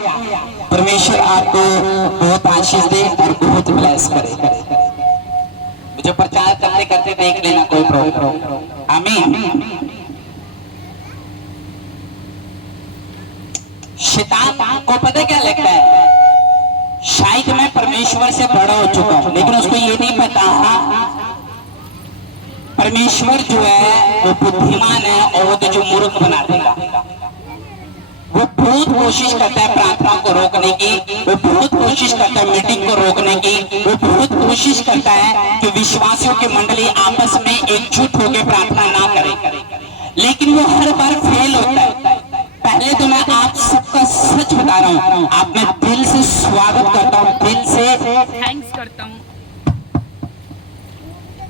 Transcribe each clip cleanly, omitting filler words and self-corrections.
परमेश्वर आपको बहुत आशीष दे और बहुत ब्लेस करे। मुझे प्रचार करते करते देख लेना, कोई प्रॉब्लम। आमीन। शैतान को पता क्या लगता है, शायद मैं परमेश्वर से बड़ा हो चुका हूं, लेकिन उसको ये नहीं पता परमेश्वर जो है वो बुद्धिमान है और वो तो जो मूर्ख बना देगा। वो बहुत कोशिश करता है प्रार्थना को रोकने की, वो बहुत कोशिश करता है मीटिंग को रोकने की, वो बहुत कोशिश करता है कि विश्वासियों की मंडली आपस में एकजुट होकर प्रार्थना ना करे, लेकिन वो हर बार फेल होता है। पहले तो मैं आप सबका सच बता रहा हूँ, आप मैं दिल से स्वागत करता हूँ, दिल से थैंक्स करता हूँ,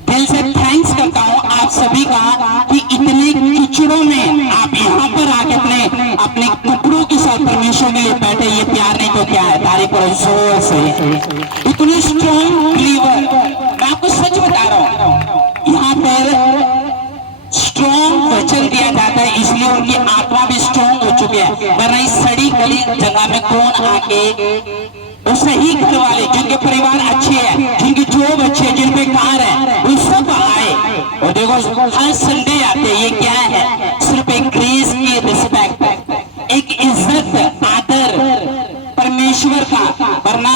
दिल से थैंक्स करता हूँ आप सभी का कि इतने कीचड़ों में आप यहाँ पर आके अपने अपने कपड़ों के साथ परमेश्वर के लिए बैठे। ये प्यार नहीं तो क्या है, तारीफ करो जोर से। इतने स्ट्रॉन्ग बिलीवर, मैं आपको सच बता रहा हूँ, यहाँ पर स्ट्रॉन्ग वचन दिया जाता है, इसलिए उनकी आत्मा भी स्ट्रॉन्ग हो चुकी है। वरना इस सड़ी गली जगह में कौन आके, वो सही घर वाले जिनके परिवार अच्छे हैं, जिनकी जॉब अच्छी है, जिन पे कार है, वो सब आए और देखो हर संडे आते। ये क्या है? सिर्फ एक ग्रेस की रिस्पेक्ट, एक इज्जत आदर परमेश्वर का। वरना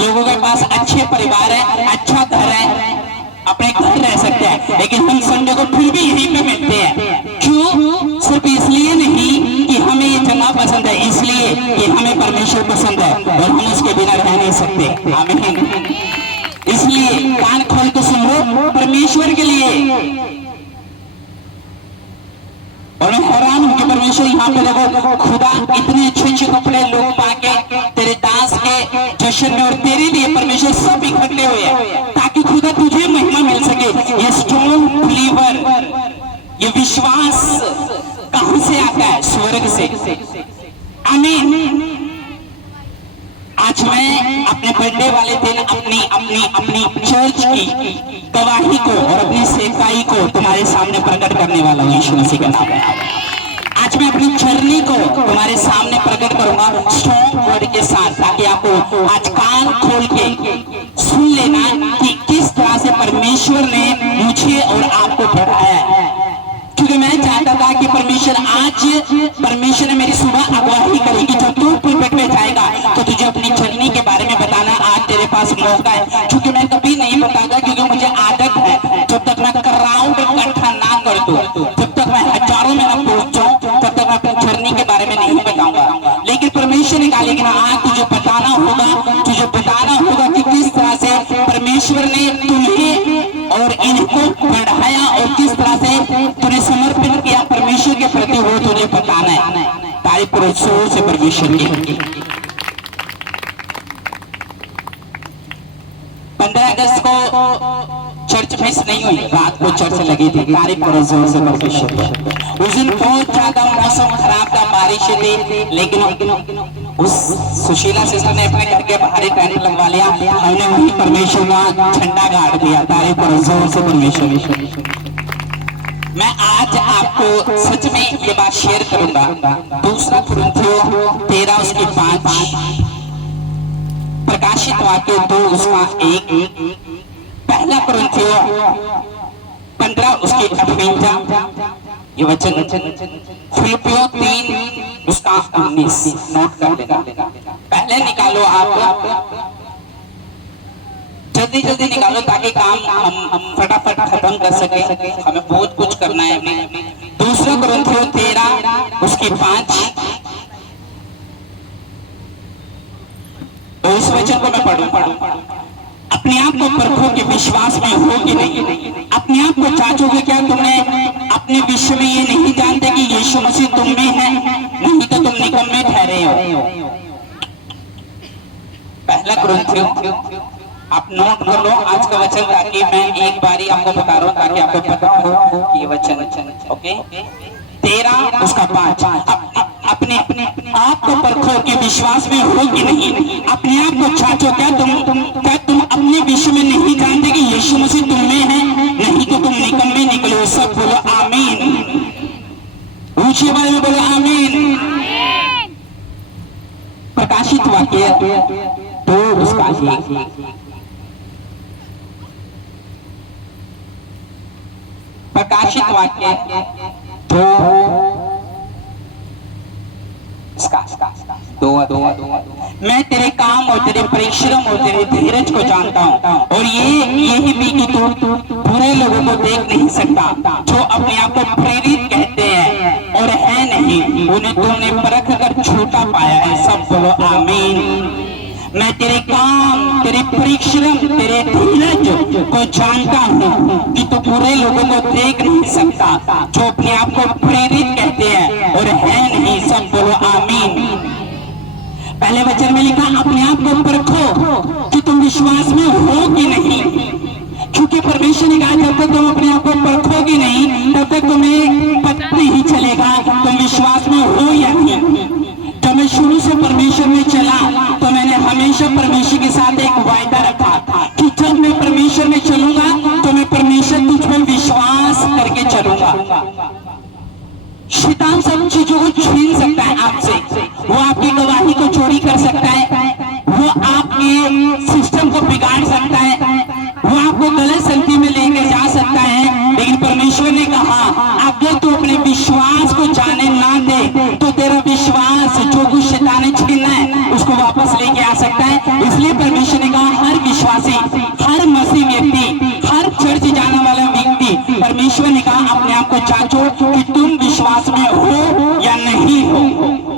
लोगों के पास अच्छे परिवार है, अच्छा घर है, अपने घर रह सकते हैं, लेकिन हम संडे को फिर भी यहीं पे मिलते हैं। क्यों? सिर्फ इसलिए नहीं कि हमें ये जगह पसंद है, इसलिए कि हमें परमेश्वर पसंद है और हम उसके बिना रह नहीं सकते। आमीन। इसलिए कान खोल के सुनो परमेश्वर के लिए। और मैं हैरान हूं कि परमेश्वर यहाँ पे देखो, खुदा इतने अच्छे अच्छे कपड़े लोग पाके तेरे दास के जश्न में और तेरे लिए परमेश्वर सब इकट्ठे हुए हैं ताकि खुदा तुझे महिमा मिल सके। ये स्ट्रॉन्ग बिलीवर, ये विश्वास कहां से आता है? स्वर्ग से। आमीन। आज मैं अपने बर्थडे वाले दिन अपनी अपनी अपनी चर्च की गवाही को और अपनी सेवकाई को तुम्हारे सामने प्रकट करने वाला हूँ यीशु मसीह के नाम में। आज मैं अपनी जर्नी को तुम्हारे सामने प्रकट करूंगा स्ट्रॉन्ग वर्ड के साथ, ताकि आपको आज कान खोल के सुन लेना कि किस तरह से परमेश्वर ने मुझे और आपको बढ़ाया है। क्योंकि मैं चाहता था कि परमेश्वर ने मेरी सुबह अगवाही करेगी। जब तू पुलपिट में जाएगा तो तुझे अपनी जर्नी के बारे में बताना। आज तेरे पास मौका है, क्योंकि मैं कभी नहीं बताता, क्योंकि मुझे आदत है जब तक मैं क्राउड इकट्ठा ना कर दूं, जब तक मैं हजारों में ना पहुंच जाऊं, तब तक मैं अपनी जर्नी के बारे में नहीं बताऊंगा। लेकिन परमेश्वर ने कहा, लेकिन आज तुझे बताना होगा कि किस तरह से परमेश्वर ने तुम्हें और इनको बढ़ाया और किस तरह से तूने समर्पण किया परमेश्वर के प्रति, वो तुझे बताना है। तारीफ करो जोर से परमेश्वर की। 15 अगस्त को चर्च मिस नहीं हुई, रात को चर्च लगी थी। तारीफ करो जोर से परमेश्वर। उस दिन बहुत ज्यादा मौसम खराब था, बारिश थी, लेकिन उस सुशीला सिस्टर ने अपने घर के बाहर ही टेंट लगवा लिया, हमने वही परमेश्वर का झंडा गाड़ दिया। तारीफ करो जोर से परमेश्वर। मैं आज आपको सच में ये बात शेयर करूंगा। दूसरा कुरिन्थियों 13 उसकी 5, प्रकाशित वाक्य 2 उसका 1, पहला कुरिन्थियों 15 उसकी 58 ये वचन, फिलिपियों 3 उसका 19 नोट कर लेना। पहले निकालो आप, जल्दी जल्दी निकालो ताकि काम हम फटाफट खत्म कर सके, हमें बहुत कुछ करना है। दूसरा कुरिन्थियों 13 उसकी 5, तो इस वचन को मैं पढ़ूं। अपने आप को परखो कि विश्वास में हो कि नहीं। अपने आप को जांचोगे क्या? तुमने अपने विश्व में ये नहीं जानते कि यीशु मसीह तुम में है? नहीं तो तुम निकम्मे ठहरे हो। पहला कुरिन्थियों, आप नोट कर लो आज का वचन, ताकि मैं एक बारी आपको बता रहा हूँ, ताकि आपको पता हो कि ये वचन। ओके, 13 उसका 5, अपने आप को परखो कि विश्वास में हो कि नहीं। अपने आप को जांचो, क्या तुम अपने विश्व में नहीं जानते कि यीशु मसीह तुम में है? नहीं तो तुम निकम्मे निकलो। सब बोलो आमीन, ऊंची आवाज में बोलो आमीन। प्रकाश प्रकाशित वाक्य तो उसका ही प्रकाशित वाक्य तो मैं तेरे काम और तेरे परिश्रम और तेरे धीरज को जानता हूँ और यही भी कि तू बुरे लोगों को देख नहीं सकता जो अपने आप को प्रेरित कहते हैं और है नहीं, उन्हें तुमने परख कर झूठा पाया है। सब बोलो आमीन। मैं तेरे काम, तेरे परिश्रम, तेरे धीरज को जानता हूँ कि तू बुरे लोगों को देख नहीं सकता जो अपने आप को प्रेरित कहते हैं और है नहीं। सब बोलो आमीन। पहले वचन में लिखा अपने आप को परखो कि तुम विश्वास में हो कि नहीं, क्योंकि परमेश्वर ने कहा जब तक तुम अपने आप को परखोगे नहीं तब तक तुम्हें पता नहीं चलेगा तुम विश्वास में हो या नहीं। जब मैं शुरू से परमेश्वर में चला तो मैंने हमेशा परमेश्वर के साथ एक वायदा रखा कि जब मैं परमेश्वर में चलूंगा तो मैं परमेश्वर तुझ पर विश्वास करके चलूंगा। शैतान सब चीजों को छीन सकता है आपसे, वो आपकी गवाही को चोरी कर सकता है, वो आपके सिस्टम को बिगाड़ सकता है, वो आपको गलत संगति में लेकर जा सकता है। लेकिन परमेश्वर ने कहा अगर तू अपने विश्वास को जाने ना दे तो तेरा विश्वास जो कुछ शैतान ने छीना है उसको वापस लेके आ सकता है। इसलिए परमेश्वर ने कहा हर विश्वासी, हर मसीह व्यक्ति, हर चर्च जाने वाला व्यक्ति, परमेश्वर ने कहा अपने आप को जांचो कि तुम विश्वास में हो या नहीं हो।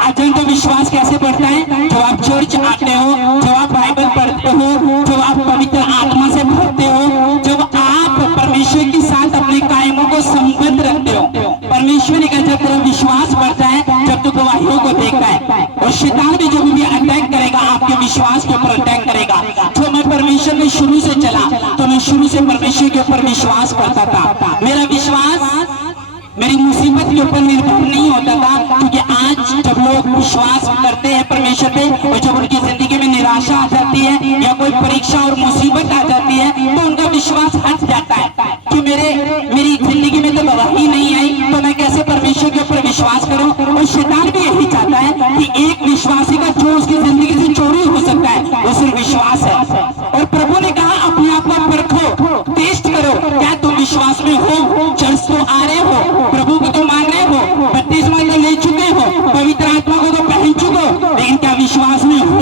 आज तो विश्वास कैसे बढ़ता है? जब आप चर्च आते हो, जब आप बाइबल पढ़ते हो, जब आप पवित्र आत्मा से भरते हो, जब आप परमेश्वर के साथ अपने कायमों को संबद्ध रखते हो। परमेश्वर का जब तेरा विश्वास बढ़ता है, जब तू गवाहियों को देखता है, और शैतान भी जब भी अटैक करेगा आपके विश्वास के ऊपर अटैक करेगा। जो मैं परमेश्वर में शुरू से चला तो मैं शुरू से परमेश्वर के ऊपर विश्वास करता था। मेरा विश्वास मेरी मुसीबत के ऊपर निर्भर नहीं होता था, क्योंकि आज जब लोग विश्वास करते हैं परमेश्वर पे और जब उनकी जिंदगी में निराशा आ जाती है या कोई परीक्षा और मुसीबत आ जाती है तो उनका विश्वास हट जाता है कि मेरी जिंदगी में तो गवाही नहीं आई तो मैं कैसे परमेश्वर के ऊपर विश्वास करूं। और शैतान भी यही चाहता है कि एक विश्वासी का जो उसकी जिंदगी से चोरी हो सकता है वो सिर्फ विश्वास है। और प्रभु ने कहा अपने आप को परखो, टेस्ट करो, क्या तुम विश्वास में हो? चर्च तो आ रहे हो, प्रभु को तो मान रहे हो, बपतिस्मा तो ले चुके हो, पवित्र आत्मा को तो पहन चुके हो, लेकिन क्या विश्वास में हो?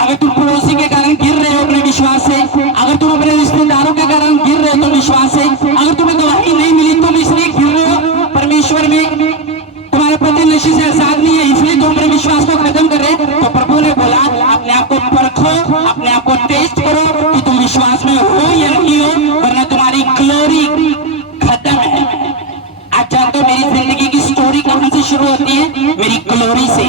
अगर तुम पड़ोसी के कारण गिर रहे हो अपने विश्वास से, अगर तुम अपने रिश्तेदारों के कारण गिर रहे हो तो विश्वास से, अगर तुम्हें गवाही नहीं मिली तुम इसलिए गिर रहे हो परमेश्वर में, तुम्हारे पति नशे से आजाद नहीं है इसलिए तुम अपने विश्वास को खत्म कर रहे, तो प्रभु ने बोला अपने आप को परखो, अपने आप को टेस्ट करो कि तुम विश्वास में हो या नहीं हो, वरना तुम्हारी ग्लोरी खत्म है। आज जानते हो मेरी जिंदगी की स्टोरी कहां से शुरू होती है? मेरी ग्लोरी से।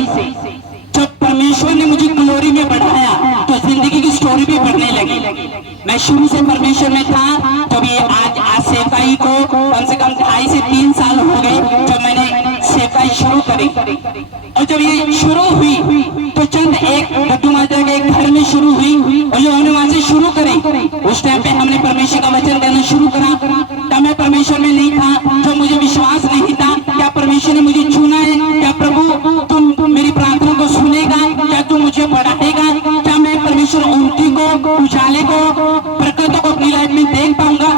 जब परमेश्वर ने मुझे ग्लोरी में बढ़ाया तो जिंदगी की स्टोरी भी बढ़ने लगी। मैं शुरू से परमेश्वर में था, जब ये आज सेवकाई को कम से कम 2.5 से 3 साल हो गए जब मैंने सेवकाई शुरू करी। और जब ये शुरू हुई तो चंद एक लड्डू माता के एक घर में शुरू हुई और जो हमने वहां से शुरू करी उस टाइम पे हमने परमेश्वर का वचन देना शुरू करा। तब मैं परमेश्वर में नहीं था, जब मुझे विश्वास नहीं था क्या परमेश्वर ने मुझे चुना है, क्या प्रभु तुम मेरी प्रार्थना को सुनेगा, क्या तुम मुझे बढ़ाएगा, क्या मैं परमेश्वर उन्नति को, उजाले को, प्रकृति को अपनी लाइफ में देख पाऊंगा।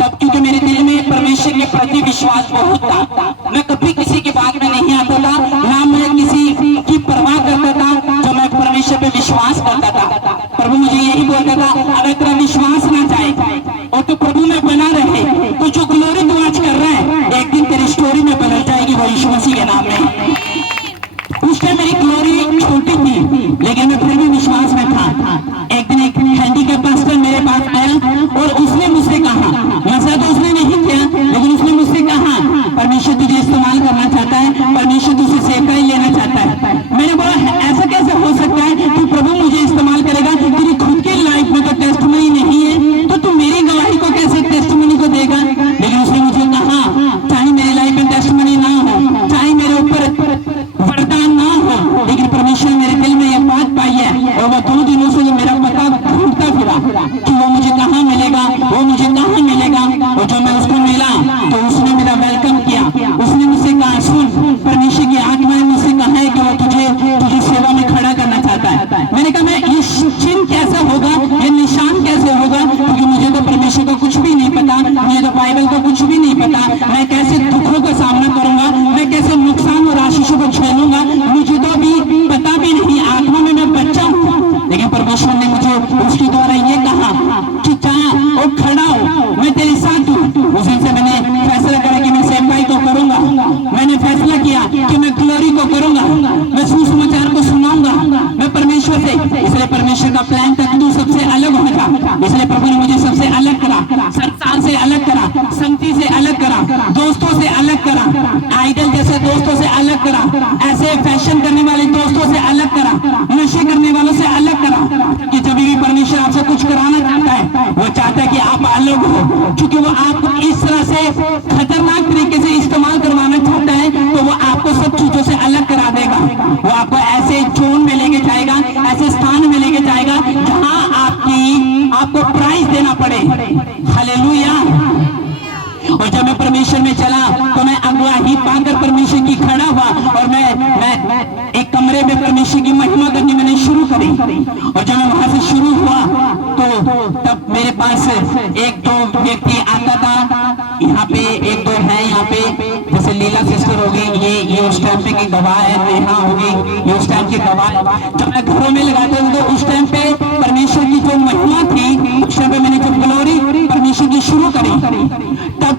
तब क्योंकि मेरे दिल में परमेश्वर के प्रति विश्वास बहुत था, मैं कभी किसी की बात में नहीं आता था, ना मैं किसी की परवाह करता था। जब मैं परमेश्वर पे विश्वास करता था प्रभु मुझे यही बोलता था अगर तेरा विश्वास ना जाए और तू प्रभु में बना रहे तो जो ग्लोरी तू आज कर रहा है एक दिन तेरी स्टोरी में बदल जाएगी, वो यीशु मसीह के नाम में। उस टाइम मेरी ग्लोरी छोटी थी लेकिन मैं फिर भी विश्वास में था। एक दिन एक हैंडीकैप पास्टर मेरे पास आया और उसने मुझसे कहा, मजा तो उसने नहीं किया लेकिन उसने मुझसे कहा परमेश्वर तुझे इस्तेमाल करना चाहता है, परमेश्वर तुझसे सेवकाई लेना चाहता है। मैंने बोला ऐसा कैसे हो सकता है कि प्रभु मुझे इस्तेमाल करेगा, तेरी खुद की लाइफ में तो टेस्टमनी नहीं है तो तू मेरी गवाही को कैसे टेस्टमनी को देगा। लेकिन उसने मुझे कहा चाहे मेरी लाइफ में टेस्टमनी ना हो, चाहे मेरे ऊपर वरदान ना हो, लेकिन परमेश्वर मेरे दिल में यह बात पाई है और वह 2 दिनों से मेरा पता ढूंढता फिरा कि वो मुझे कहाँ मिलेगा, वो मुझे कहाँ मिलेगा। और जब मैं उसको मिला तो उसने मेरा वेलकम किया, उसने मुझसे कहा सुन कि मैं ग्लोरी को करूंगा, मैं सुसमाचार को सुनाऊंगा, मैं परमेश्वर से। इसलिए परमेश्वर का प्लान था कि तू सबसे अलग हो जा। इसलिए प्रभु ने मुझे सबसे अलग करा, संसार से अलग करा, संगति से अलग करा, दोस्तों से अलग करा, आइडल जैसे दोस्तों से अलग करा, ऐसे फैशन करने वाले दोस्तों से अलग करा, नशे करने वालों से अलग करा। कि जब भी परमेश्वर आपसे कुछ कराना चाहता है, वो चाहता है कि आप अलग हो, क्योंकि वो आपको इस तरह से खतरनाक तरीके से इस्तेमाल करवाना चाहता है, तो वो आपको सब चीजों से अलग करा देगा। वो आपको ऐसे जोन में लेके जाएगा, ऐसे स्थान में लेके जाएगा जहां आपको प्राइज देना पड़े। हालेलुया। और जब मैं परमेश्वर में चला तो मैं अगुवाही पाकर परमेश्वर की खड़ा हुआ, और मैं एक कमरे में परमेश्वर की महिमा करनी मैंने शुरू करी। और जब मैं वहां से शुरू हुआ तो तब मेरे पास एक दो व्यक्ति आता था। यहाँ पे एक दो है, यहाँ पे जैसे लीला सिस्टर होगी, ये उस टाइम पे की गवाह है, नेहा होगी, ये उस टाइम की गवाह। जब मैं घरों में लगाता हूँ तो उस टाइम पे परमेश्वर की जो महिमा थी, उस टाइम पे मैंने जब ग्लोरी परमेश्वर की शुरू करी, तब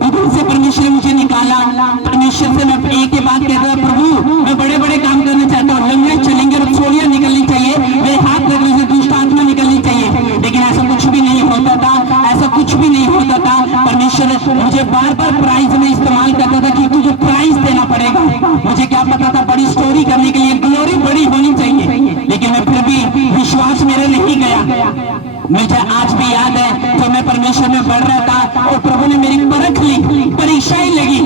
उधर से परमेश्वर ने मुझे निकाला। परमेश्वर से मैं एक ही बात कहता था, प्रभु मैं बड़े बड़े काम करना चाहता हूँ, लंबे चलेंगे, रसोलियां निकलनी चाहिए, मेरे हाथ लगने से दुष्ट आत्मा निकलनी चाहिए। लेकिन ऐसा कुछ भी नहीं होता था, ऐसा कुछ भी नहीं होता था। परमेश्वर मुझे बार बार प्राइज में इस्तेमाल करता था कि तुझे प्राइज देना पड़ेगा। मुझे क्या पता था, बड़ी स्टोरी करने के लिए ग्लोरी बड़ी होनी चाहिए, लेकिन मैं फिर भी विश्वास मेरा नहीं गया। मुझे आज भी याद है जब मैं परमेश्वर में बढ़ रहा था और प्रभु ने मेरी परख ली, परीक्षाएं लगी,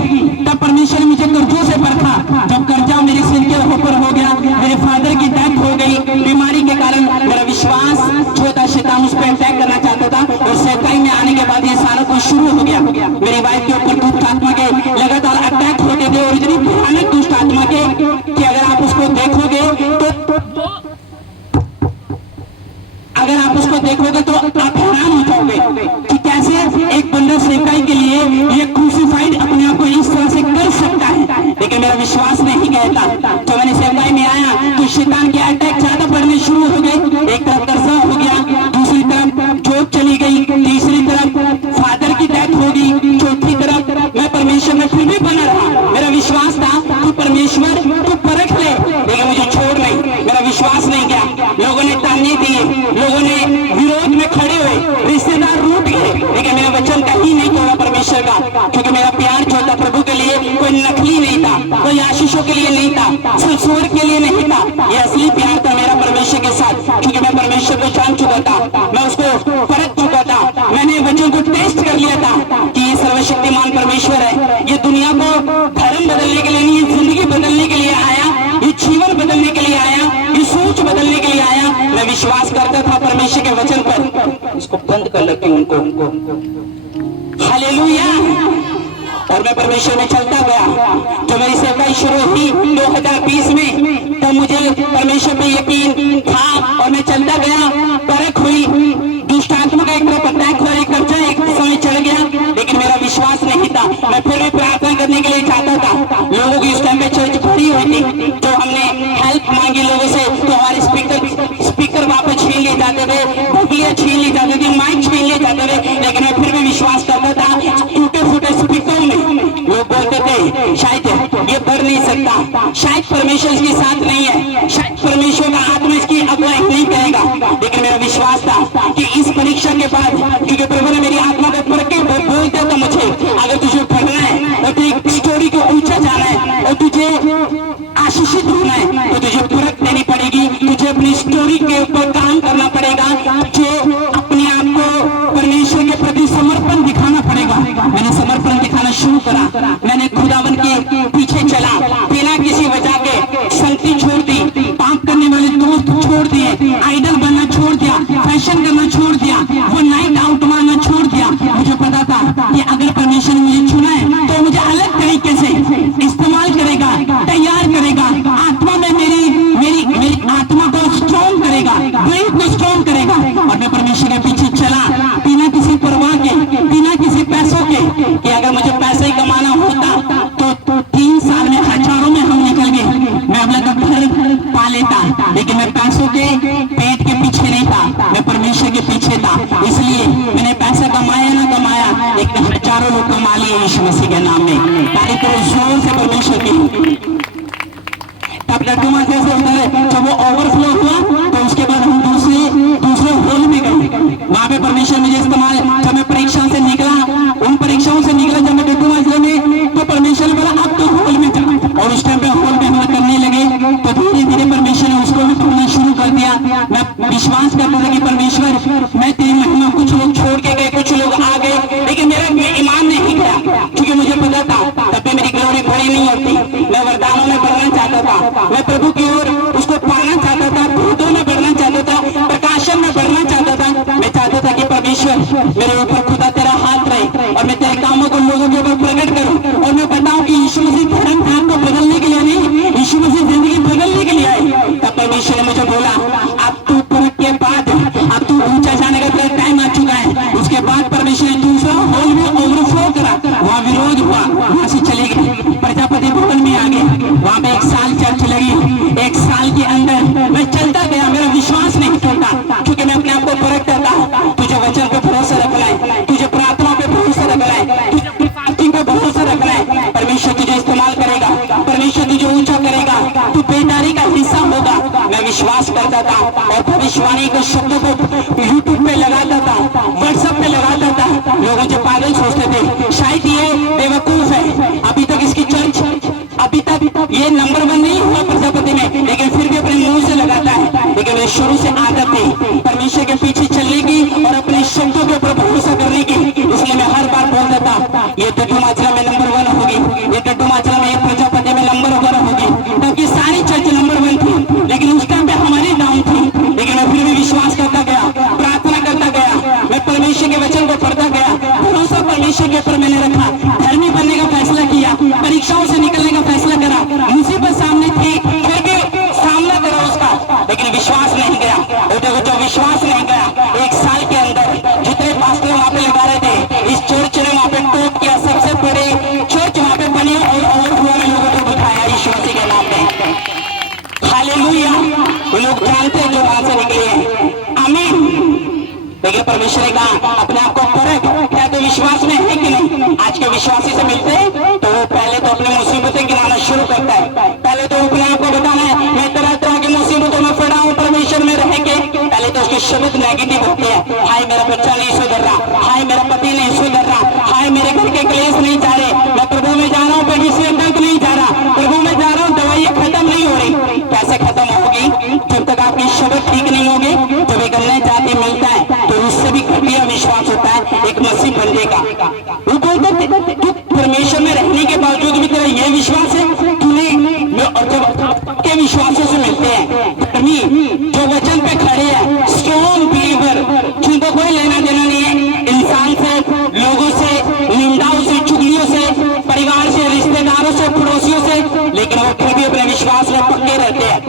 तब परमेश्वर ने मुझे कर्जों से परखा। जब कर्जा मेरे सिर के ऊपर हो गया, मेरे फादर की डेथ हो गई बीमारी के कारण, मेरा विश्वास जो था शैतान उस पर अटैक करना चाहता था, और सैताई में आने के बाद ये सारा कुछ शुरू हो गया। मेरी वाइफ के ऊपर दुष्ट आत्मा के लगातार अटैक होते थे, और इतनी भयानक दुष्ट आत्मा के कि अगर आप उसको देखोगे तो आप हैरान हो जाओगे कि कैसे एक बंदा सेवकाई के लिए ये क्रूसिफाइड अपने आप को इस तरह से कर सकता है। लेकिन मेरा विश्वास नहीं कहता। तो मैंने सेवकाई में आया तो शैतान के अटैक ज्यादा बढ़ने शुरू हो गए। एक तरफ कर्जा हो गया, दूसरी तरफ जॉब चली गई, तीसरी तरफ फादर की डेथ हो गई, चौथी तरफ मैं परमेश्वर में फिर भी बना रहा। मेरा विश्वास था तू परमेश्वर तू परख ले, लेकिन मुझे छोड़ नहीं। मेरा विश्वास नहीं गया। लोगों ने ताने दिए, लोगों ने विरोध में खड़े हुए, रिश्तेदार रूठ गए, लेकिन मेरा वचन कहीं नहीं तोड़ा परमेश्वर का, क्योंकि मेरा प्यार जो था प्रभु के लिए कोई नकली नहीं था, कोई आशीषों के लिए नहीं था, संस्वर के लिए नहीं था। ये असली प्यार था मेरा परमेश्वर के साथ, क्योंकि मैं परमेश्वर को जान चुका था, मैं उसको परख चुका था, मैंने वचन को टेस्ट कर लिया था कि ये सर्वशक्तिमान परमेश्वर है। ये दुनिया को धर्म बदलने के लिए नहीं, ये जिंदगी बदलने के लिए आया, ये जीवन बदलने के लिए आया, ये सोच बदलने के लिए आया। मैं विश्वास करता था परमेश्वर के वचन पर। इसको बंद कर लेती हूँ उनको। हालेलुया। और मैं परमेश्वर में चलता गया। जब मेरी सेवकाई शुरू हुई 2020 में, तब मुझे परमेश्वर पे यकीन था और मैं चलता गया। परख हुई, दुष्ट आत्मा का एक तरफ अटैक हुआ, एक कर्जा एक समय चढ़ गया, लेकिन मेरा विश्वास नहीं था। मैं फिर भी प्रार्थना करने के लिए चाहता था। लोगों की उस टाइम पे चर्च भरी हुई थी, तो हमने हेल्प मांगी लोगों से, तो हमारे स्पीकर वापस छीन लिए जाते थे, बुकलियां छीन ली जाती थी, माइक छीन लिए जाते थे, लेकिन मैं फिर भी विश्वास करता था। टूटे फूटे स्पीकर में लोग बोलते थे शायद ये बढ़ नहीं सकता, शायद परमेश्वर इसके साथ नहीं है, शायद परमेश्वर का आत्मा इसकी अगुवाई नहीं करेगा। लेकिन मेरा विश्वास था कि इस परीक्षा के बाद, क्योंकि प्रभु ने मेरी आत्मा को पढ़ के बोलते था मुझे, अगर तुझे पढ़ना है और तुझे स्टोरी को ऊंचा जाना है और तुझे आशीषित होना है, तो तुझे परख देनी पड़ेगी, तुझे अपनी स्टोरी के ऊपर काम करना पड़ेगा, तुझे अपने आप को परमेश्वर के प्रति समर्पण दिखाना पड़ेगा। मैंने समर्पण दिखाना शुरू करा। मैंने खुदावन के पीछे चला, बिना किसी वजह के संगति छोड़ दी, पाप करने वाले दोस्त छोड़ दिए, आइडल बनना छोड़ दिया, फैशन करना छोड़ दिया, वो नाइट आउट मारना छोड़ दिया। मुझे पता था कि अगर परमेश्वर ने मुझे चुना है तो मुझे अलग तरीके से इस्तेमाल करेगा, तैयार करेगा, आत्मा में मेरी आत्मा को स्ट्रॉन्ग करेगा, ब्रेन को स्ट्रॉन्ग करेगा। और मैं परमेश्वर के पीछे चला बिना किसी परवाह के, बिना किसी पैसों के, कि अगर मुझे पैसे ही कमाना होता तो 3 साल में हजारों में हम निकल गए, मैं अपना घर पा लेता। लेकिन मैं पैसों के पेट के पीछे नहीं था, मैं परमेश्वर के पीछे था। इसलिए मैंने पैसा कमाया ना कमाया, लेकिन हजारों लोग कमा लिए यीशु मसीह के नाम में। तारीफ करो जोर से परमेश्वर की। तब लड्डू माँ जैसे होता है, जब वो ओवरफ्लो हुआ तो उसके बाद हम दूसरे होल में गए। वहां पे परमेश्वर मुझे इस्तेमाल, जब मैं परीक्षाओं से निकला, उन परीक्षाओं से निकला जब मैं लड्डू माँ जिले में, तो परमेश्वर ने बोला अब तो होल में जा। और उस टाइम पे होल में हम करने लगे तो धीरे धीरे परमेश्वर ने उसको भी पढ़ना शुरू कर दिया। मैं विश्वास करता था कि परमेश्वर मैं तेरी महिमा, कुछ लोग छोड़ के गए, कुछ लोग आ गए, लेकिन मेरा ईमान नहीं गया, क्योंकि मुझे पता था तब भी मेरी ग्लोरी बड़ी नहीं होती। मैं वरदानों में बढ़ना चाहता था, मैं प्रभु की ओर उसको पाना चाहता था, भूतों में बढ़ना चाहता था, प्रकाशन में बढ़ना चाहता था। मैं चाहता था कि परमेश्वर मेरे ऊपर खुदा तेरा हाथ रहे और मैं तेरे कामों को लोगों के ऊपर प्रकट करूं और मैं बताऊं कि यीशु मसीह धर्म ध्यान को बदलने के लिए नहीं, यीशु मसीह जिंदगी बदलने के लिए आए। तब परमेश्वर ने मुझे बोला अब तू परख के बाद अब तू ऊंचा जाने का तेरा टाइम आ चुका है। उसके बाद परमेश्वर ने दूसरा होल में ओवरफ्लो करा, वहां विरोध हुआ, वहां से चले गए, प्रजापति भवन में आ गए, वहां पे 1 साल चर्च लगी। 1 साल के अंदर मैं चलता गया, मेरा विश्वास नहीं टूटा, क्योंकि मैं अपने आप को परख करता हूँ। तुझे वचन पे भरोसा रखना है, तुझे प्रार्थना पे भरोसा रखना है, तुझे फास्टिंग पे भरोसा रखना है। परमेश्वर तुझे इस्तेमाल करेगा, परमेश्वर तुझे ऊंचा करेगा, तू बेदारी का हिस्सा होगा। मैं विश्वास करता था और भविष्यवाणी के शब्दों को यूट्यूब पे लगाता था, व्हाट्सएप पे लगाता था। लोग मुझे पागल सोचते थे, शायद ये बेवकूफ है, अभी तक इसकी चर्च, अभी तक ये नंबर 1 नहीं हुआ प्रजापति में, लेकिन फिर भी अपने मुंह से लगाता है। लेकिन मेरी शुरू से आदत थी परमेश्वर के पीछे चलने की और अपने शब्दों के ऊपर भरोसा करने की, इसलिए मैं हर बार बोलता था ये डड्डू माजरा में नंबर 1 होगी, ये डड्डू माजरा में प्रजापति में नंबर 1 होगी, क्योंकि सारी चर्च नंबर 1 थी। लेकिन उस टाइम पे हमारी डाउन थी, लेकिन मैं फिर भी विश्वास करता गया, प्रार्थना करता गया, मैं परमेश्वर के वचन को पढ़ता गया, भरोसा परमेश्वर के ऊपर मैंने रखा, धर्मी बनने का फैसला किया, परीक्षाओं से निकलने का फैसला करा। मुसीबत सामने थी फिर भी सामना करा उसका, लेकिन विश्वास नहीं गया। और जो विश्वास नहीं गया, 1 साल के अंदर जितने पास्टर वहां पे लगा रहे थे, इस चर्च ने वहां पे टॉप किया, सबसे बड़े चर्च वहां पे बनी और हुआ में लोगों को दिखाया यीशु मसीह के नाम पे। हालेलुया। लोग जानते हैं जो वहां से निकले हैं, आमीन। लेकिन परमेश्वर ने कहा अपने आप को परख, क्या तो विश्वास में है कि नहीं। आज के विश्वासी से मिलते तो वो पहले तो अपनी मुसीबतें गिनाना शुरू करता है, पहले तो अपने आप को बताना है मैं तरह तरह की मुसीबतों में पड़ा हूँ, परमेश्वर में रह के पहले तो उसके शब्द नेगेटिव होते हैं। हाय मेरा बच्चा नहीं सुधर रहा, हाय मेरा पति नहीं सुधर रहा, हाय मेरे घर के क्लेश नहीं जा रहे, मैं प्रभु में जा रहा हूँ पर किसी तक नहीं जा रहा, प्रभु में जा रहा हूँ दवाइयाँ खत्म नहीं हो रही। कैसे खत्म होगी? जब तक आपकी शब्द ठीक नहीं होगी। जब एक अन्य जाति मिलता है तो उससे भी घटिया विश्वास होता है एक मसीह बनने का। वो बोलते तू परमेश्वर में रहने के बावजूद भी तेरा ये विश्वास है, तूने और जब के विश्वासों से मिलते हैं जो वचन पे खड़े हैं, स्ट्रॉन्ग बिलीवर, जिनको कोई लेना देना नहीं है इंसान से, लोगों से, निंदाओं से, चुगलियों से, परिवार से, रिश्तेदारों से, पड़ोसियों से, लेकिन वो फिर भी अपने विश्वास में पक्के रहते हैं,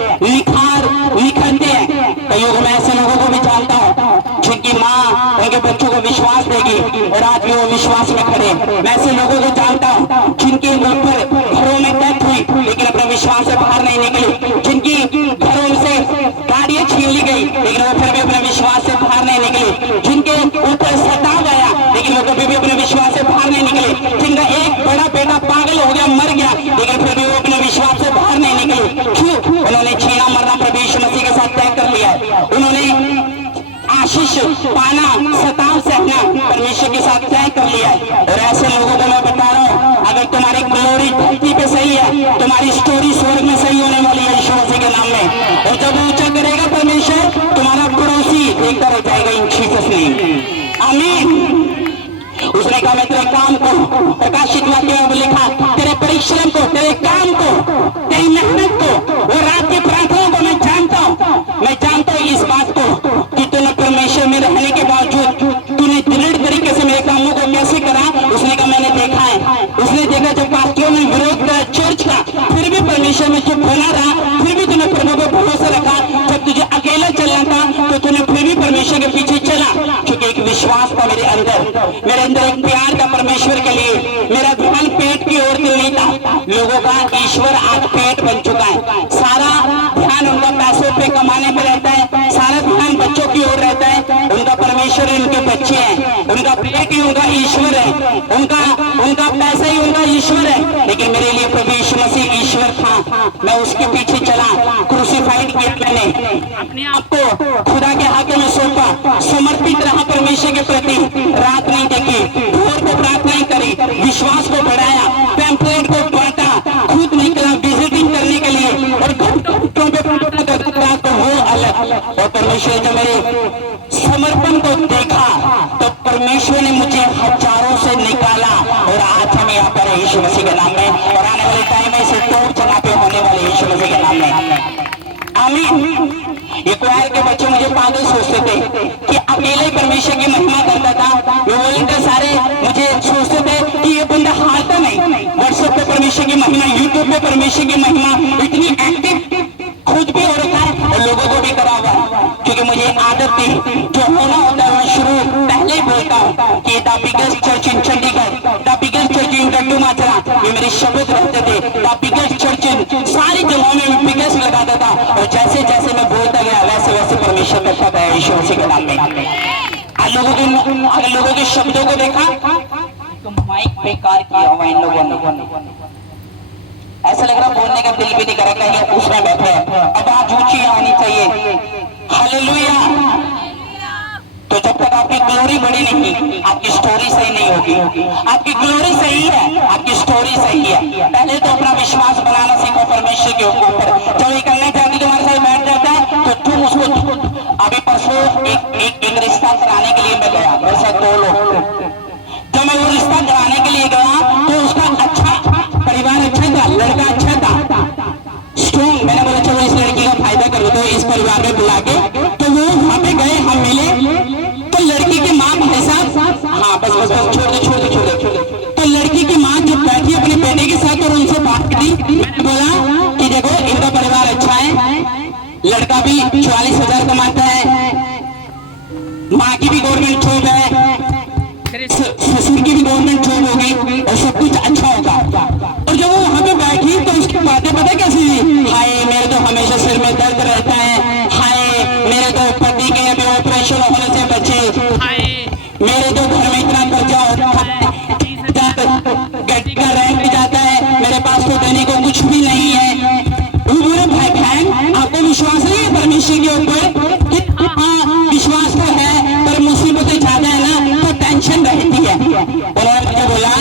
निखरते हैं। कईयों को मैं ऐसे लोगों को भी जानता हूँ जिनकी माँ उनके बच्चों को विश्वास देगी और आज भी वो विश्वास में खड़े। मैं ऐसे लोगों को जानता हूँ जिनके ऊपर घरों में डेथ हुई लेकिन अपने विश्वास से बाहर नहीं निकली, जिनकी घरों से गाड़ियां छीन ली गई लेकिन वो फिर भी अपने विश्वास से बाहर नहीं निकले, जिनके ऊपर सताव गया लेकिन वो कभी भी अपने विश्वास से बाहर नहीं निकले, जिनका एक बड़ा बेटा पागल हो गया, मर गया, लेकिन फिर भी वो अपने विश्वास से बाहर नहीं निकले। क्यों? उन्होंने छीना मरना प्रभु यीशु मसीह के साथ तय कर लिया है। उन्होंने आशीष पाना, सताव सहना परमेश्वर के साथ तय कर लिया है। और ऐसे लोगों को मैं बता रहा हूँ, अगर तुम्हारी ग्लोरी धरती पे सही है, तुम्हारी स्टोरी स्वर्ग में सही होने वाली है यीशु मसीह के नाम में। और जब ऊंचा करेगा परमेश्वर, तुम्हारा पड़ोसी देखता रह जाएगा इन जीसस नेम, आमीन। उसने कहा मैं तेरे काम को, प्रकाशित वाक्य में लिखा, तेरे परिश्रम को, तेरे काम को, तेरी मेहनत को, वो रात की प्रार्थनाओं को मैं जानता हूँ। मैं जानता हूँ इस बात को कि तूने परमेश्वर में रहने के बावजूद तूने दृढ़ तरीके से मेरे कामों को कैसे करा। उसने कहा मैंने देखा है। उसने देखा जब पास्टरों ने विरोध किया चर्च का, फिर भी परमेश्वर में चुप बना रहा, फिर भी तूने प्रभु को भरोसा रखा। जब तुझे अकेला चलना था तो तूने फिर भी परमेश्वर के पीछे चला, क्योंकि एक विश्वास था मेरे अंदर एक प्यार था परमेश्वर के लिए। मेरा ध्यान पेट की ओर नहीं था। लोगों का ईश्वर आज पेट बन चुका है, सारा ध्यान उनका पैसों पे कमाने पे रहता है, सारा ध्यान बच्चों की ओर रहता है। उनका परमेश्वर ही उनके बच्चे हैं, उनका पेट ही उनका ईश्वर है, उनका पैसा ही उनका ईश्वर है। लेकिन मेरे लिए प्रभु यीशु मसीह ईश्वर था, मैं उसके पीछे चला, क्रूसिफाइड किया मैंने अपने आप को, खुदा के हाथों में सौंपा, समर्पित रहा परमेश्वर के प्रति, रात नहीं देखी, भोर को प्रार्थना करी, विश्वास को बढ़ाया, पैम्पलेट को बांटा, खुद निकला विजिटिंग करने के लिए और घंटों पे वो अलग। और परमेश्वर जब मेरे समर्पण को देखा तो परमेश्वर ने मुझे हजारों से निकाला और आज हम यहाँ पर यीशु मसीह के नाम में, और आने वाले टाइम में इसे तोड़ जगह पे होने वाले यीशु मसीह के नाम में, आमीन। ये क्वायर के बच्चे मुझे पागल सोचते थे कि अकेले परमेश्वर की महिमा करता था, वो बोलते सारे मुझे सोचते थे कि ये बंदा हारता नहीं, व्हाट्सएप पे परमेश्वर की महिमा, यूट्यूब पे परमेश्वर की महिमा इतनी एक्टिव खुद भी हो रखा है और लोगों को भी करा हुआ, क्योंकि मुझे आदत थी जो होना होता है मैं शुरू पहले ही बोलता हूँ कि the biggest church in Chandigarh, the biggest church in Gaddu Majra, ये मेरे शब्द रहते थे, द बिगेस्ट चर्च इन सारी जगहों में मैं बिगेस्ट लगाता था, और जैसे जैसे मैं बोलता गया वैसे वैसे परमेश्वर करता गया यीशु मसीह के नाम में। अगर लोगों के शब्दों को देखा तो माइक बेकार किया हुआ इन लोगों ने, ऐसा लग रहा बोलने का दिल भी नहीं करा, कहीं उसमें बैठे हैं, अब आज ऊंची आनी चाहिए, हालेलुया। तो जब तक आपकी ग्लोरी बड़ी नहीं, आपकी स्टोरी सही नहीं होगी। आपकी ग्लोरी सही है, आपकी स्टोरी सही है, पहले तो अपना विश्वास बनाना सीखो परमेश्वर के ऊपर। जब ये करने जाती तुम्हारे साथ बैठ जाता है तो तुम उसको, अभी परसों एक रिश्ता कराने के लिए मैं गया, मेरे साथ 2 लोग, जब मैं वो रिश्ता कराने के लिए गया तो उसका अच्छा परिवार अच्छा था, लड़का अच्छा था, स्ट्रॉन्ग। मैंने बोला चलो इस लड़की का फायदा करो, तो इस परिवार में बुला के तो वो वहां पे गए, हम मिले, तो लड़की की माँ भाई साहब, हाँ बस बस बस छोड़ दे, तो लड़की की माँ जब बैठी अपने बेटे के साथ और उनसे बात की, मैंने बोला कि देखो इनका परिवार अच्छा है, लड़का भी 44,000 कमाता है, माँ की भी गवर्नमेंट जॉब है, ससुर की भी गवर्नमेंट जॉब होगी और सब कुछ अच्छा होगा। और जब वो वहां पे बैठी तो उसकी बातें पता कैसी थी, हाय मेरे तो हमेशा सिर में दर्द रहता है, हाय मेरे तो पति के अभी ऑपरेशन होने से बचे, हाय मेरे तो घर में इतना खर्चा होता है, गड्डी का रेंट जाता है, मेरे पास तो देने को कुछ भी नहीं है। बोले भाई बहन आपको विश्वास नहीं है परमेश्वर के ऊपर? विश्वास तो है पर मुसीबतें ज्यादा है ना तो टेंशन रहती है। उन्होंने मुझे बोला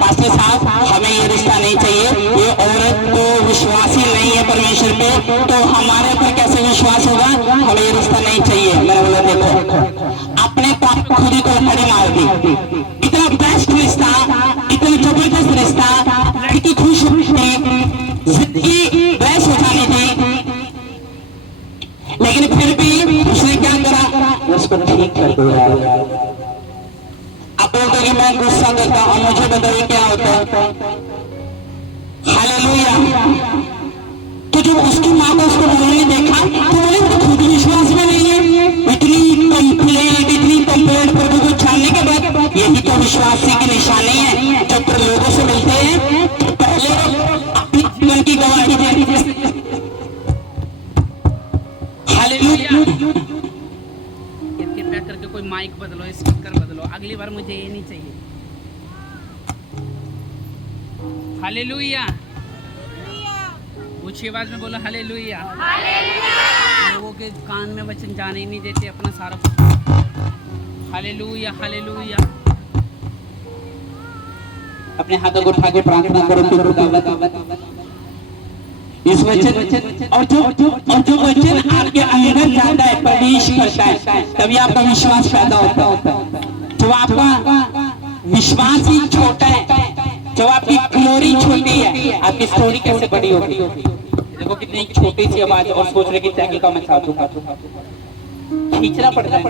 पास्टर साहब हमें ये रिश्ता नहीं चाहिए, ये औरत तो विश्वास ही नहीं है परमेश्वर पे, तो हमारे ऊपर कैसे विश्वास होगा, हमें ये रिश्ता नहीं चाहिए। मैंने बोला देखो अपने पाप खुद ही को लड़ी मार दी, इतना बेस्ट रिश्ता, इतना जबरदस्त रिश्ता, इतनी खुश थी, जिंदगी बहस हो जानी थी, लेकिन फिर भी उसने क्या करा, उसको ठीक कर दिया। अब बोलते कि मैं गुस्सा करता हूं, मुझे बताइए क्या होता है, हालेलुया। तो जब उसकी माँ को उसको बोलने देखा तो बोले तो खुद विश्वास में नहीं है, इतनी कंप्लेंट प्रभु को जानने के बाद, यही तो विश्वास की निशानी है। जब लोगों से मिलते हैं तो पहले अपनी जीवन की गवाही देनी, हालेलुया। कृपया करके कोई माइक बदलो, स्पीकर बदलो, अगली बार मुझे ये नहीं चाहिए। हालेलुया, ऊंची आवाज में बोलो हालेलुया। लोगों के कान में वचन जाने ही नहीं देते अपना सारा कुछ। Hallelujah hallelujah. अपने हाथों को उठा के प्रार्थना करो कि खुदावंद इस वचन और जो वचन आपके अंदर जाता है, प्रवेश करता है, तभी आपका विश्वास पैदा होता है। जो आपका विश्वास ही छोटा है, जब आपकी ग्लोरी छोटी है, आपकी स्टोरी कैसे बड़ी होगी। देखो कितनी छोटी सी आवाज और सोच रहे कि टैगी का मैं साथ दूंगा, खींचना पड़ता है।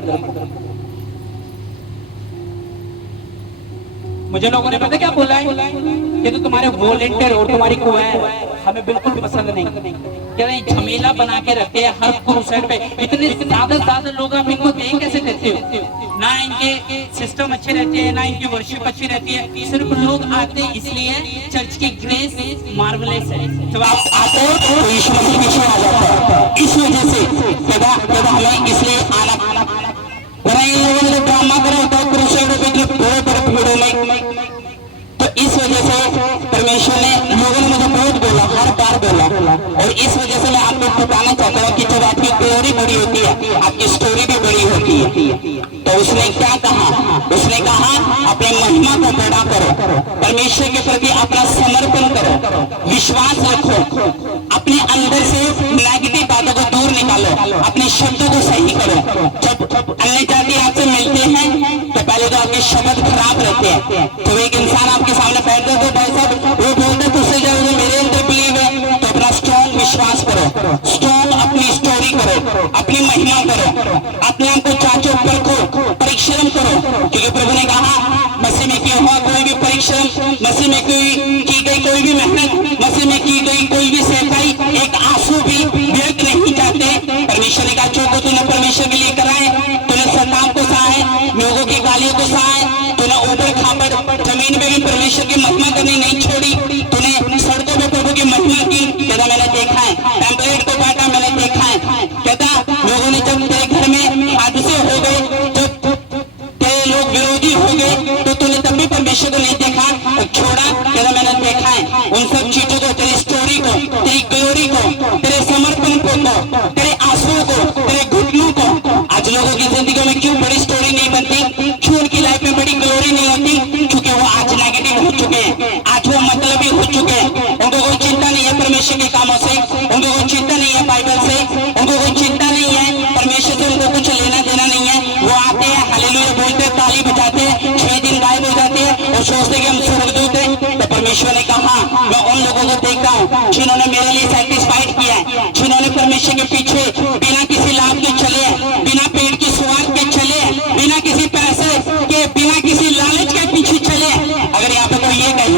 मुझे लोगों ने पता क्या बोला है कि तो तुम्हारे वॉलंटियर और तुम्हारी क्वायर हमें बिल्कुल पसंद नहीं, कह रहे झमेला बना के रखते हैं हर क्रूसेड पे, इतने ज्यादा लोग आप इनको देख कैसे देते हो, ना इनके सिस्टम अच्छे रहते हैं, ना इनकी वर्शिप अच्छी रहती है, सिर्फ लोग आते इसलिए चर्च की ग्रेस मार्वलेस है। जब आप आते हो तो यीशु मसीह पीछे आ जाता है, इस वजह से हमें इसलिए आना लोगों ने ड्रामा करा होता है क्रूसेड पे बड़े भीड़ों में, तो इस वजह से परमेश्वर ने लोगों ने मुझे बहुत बोला, हर बार बोला और इस वजह से मैं आपको बताना चाहता हूँ कि जब आपकी ग्लोरी बड़ी होती है, आपकी स्टोरी भी बड़ी होती है। तो उसने क्या कहा? उसने कहा अपने महिमा को बड़ा करो, परमेश्वर के प्रति अपना समर्पण करो, विश्वास रखो, अपने अंदर से नेगेटिव बातों को दूर निकालो, अपने शब्दों को सही करो। जब अन्य जाति आपसे मिलते हैं तो पहले तो आपके शब्द खराब रहते हैं। तो एक इंसान आपके सामने बैठ जाए तो भाई साहब वो बोलते तुझसे जाओ मेरे अंदर बिलीव है, तो अपना स्ट्रॉन्ग विश्वास करो, स्ट्रॉन्ग अपनी स्टोरी करो, अपनी महिमा करो, अपने आप को जांचो परखो, परिश्रम करो, क्योंकि प्रभु ने कहा मसीह में किया हुआ कोई भी परिश्रम, मसीह में की गई कोई भी मेहनत, मसीह में की गई कोई भी सेवकाई, एक आंसू भी व्यर्थ नहीं जाते। परमेश्वर ने कहा जो को तूने परमेश्वर के लिए कराए, तूने सताव को सहाय, लोगों की गालियों को सहाय, तूने ऊपर खापड़ जमीन में भी परमेश्वर की महिमा करनी नहीं छोड़ी, तूने सड़कों में प्रभु की महिमा की। कहता मैंने देखा है, टेम्पलेट को बांटा मैंने देखा है। कहता लोगों ने जब तेरे घर में हादसे हो गए, जब तेरे लोग विरोधी हो गए, तो तूने तब भी परमेश्वर को नहीं देखा और छोड़ा। कहता मैंने देखा है उन सब चीजों को, तेरी स्टोरी को, तेरी ग्लोरी को, तेरे समर्पण को, तेरे आंसुओं को, तेरे घुटनों को। आज लोगों की जिंदगी में क्यों बड़ी स्टोरी नहीं बनती, क्यों उनकी लाइफ में बड़ी ग्लोरी नहीं होती? क्योंकि वो आज नेगेटिव हो चुके हैं, आज वो मतलबी हो चुके हैं। उनको कोई चिंता नहीं है परमेश्वर के कामों से, उनको कोई चिंता नहीं है बाइबल से, उनको कोई चिंता नहीं है परमेश्वर से, उनको कुछ लेना देना नहीं है। वो आते हैं हालेलुया बोलते हैं, ताली बजाते हैं, 6 दिन गायब हो जाते हैं और सोचते हैं कि हम स्वर्गदूत हैं। तो परमेश्वर ने कहा मैं उन लोगों को देखता हूँ जिन्होंने मेरे लिए सैटिस्फाइड किया है, जिन्होंने परमेश्वर के पीछे बिना किसी लाभ के चले हैं, बिना पेट की स्वाद के चले हैं, बिना किसी पैसे के, बिना किसी लालच के पीछे चले हैं। अगर यहाँ पे कोई ये कहे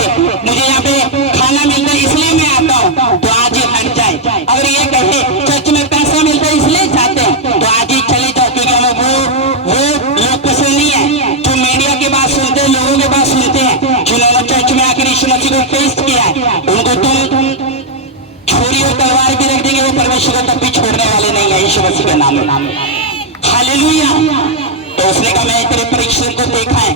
मुझे यहाँ पे खाना मिलता है इसलिए मैं आता हूँ, तो आज ही हट जाए। अगर ये कहे चर्च में पैसा मिलता है इसलिए जाते हैं, तो आज ही चले जाओ, क्योंकि हमें वो लोग पसंद नहीं है जो मीडिया की बात सुनते हैं, लोगों की बात सुनते हैं। जिन्होंने चर्च में आकर यीशु मसीह को टेस्ट किया है, उनको तुम छुरी और तलवार भी रख देंगे, वो परमेश्वर को तब भी छोड़ने वाले नहीं है यीशु मसीह के नाम में। हालेलुया। तो उसने कहा मैंने तेरे परिश्रम को देखा है,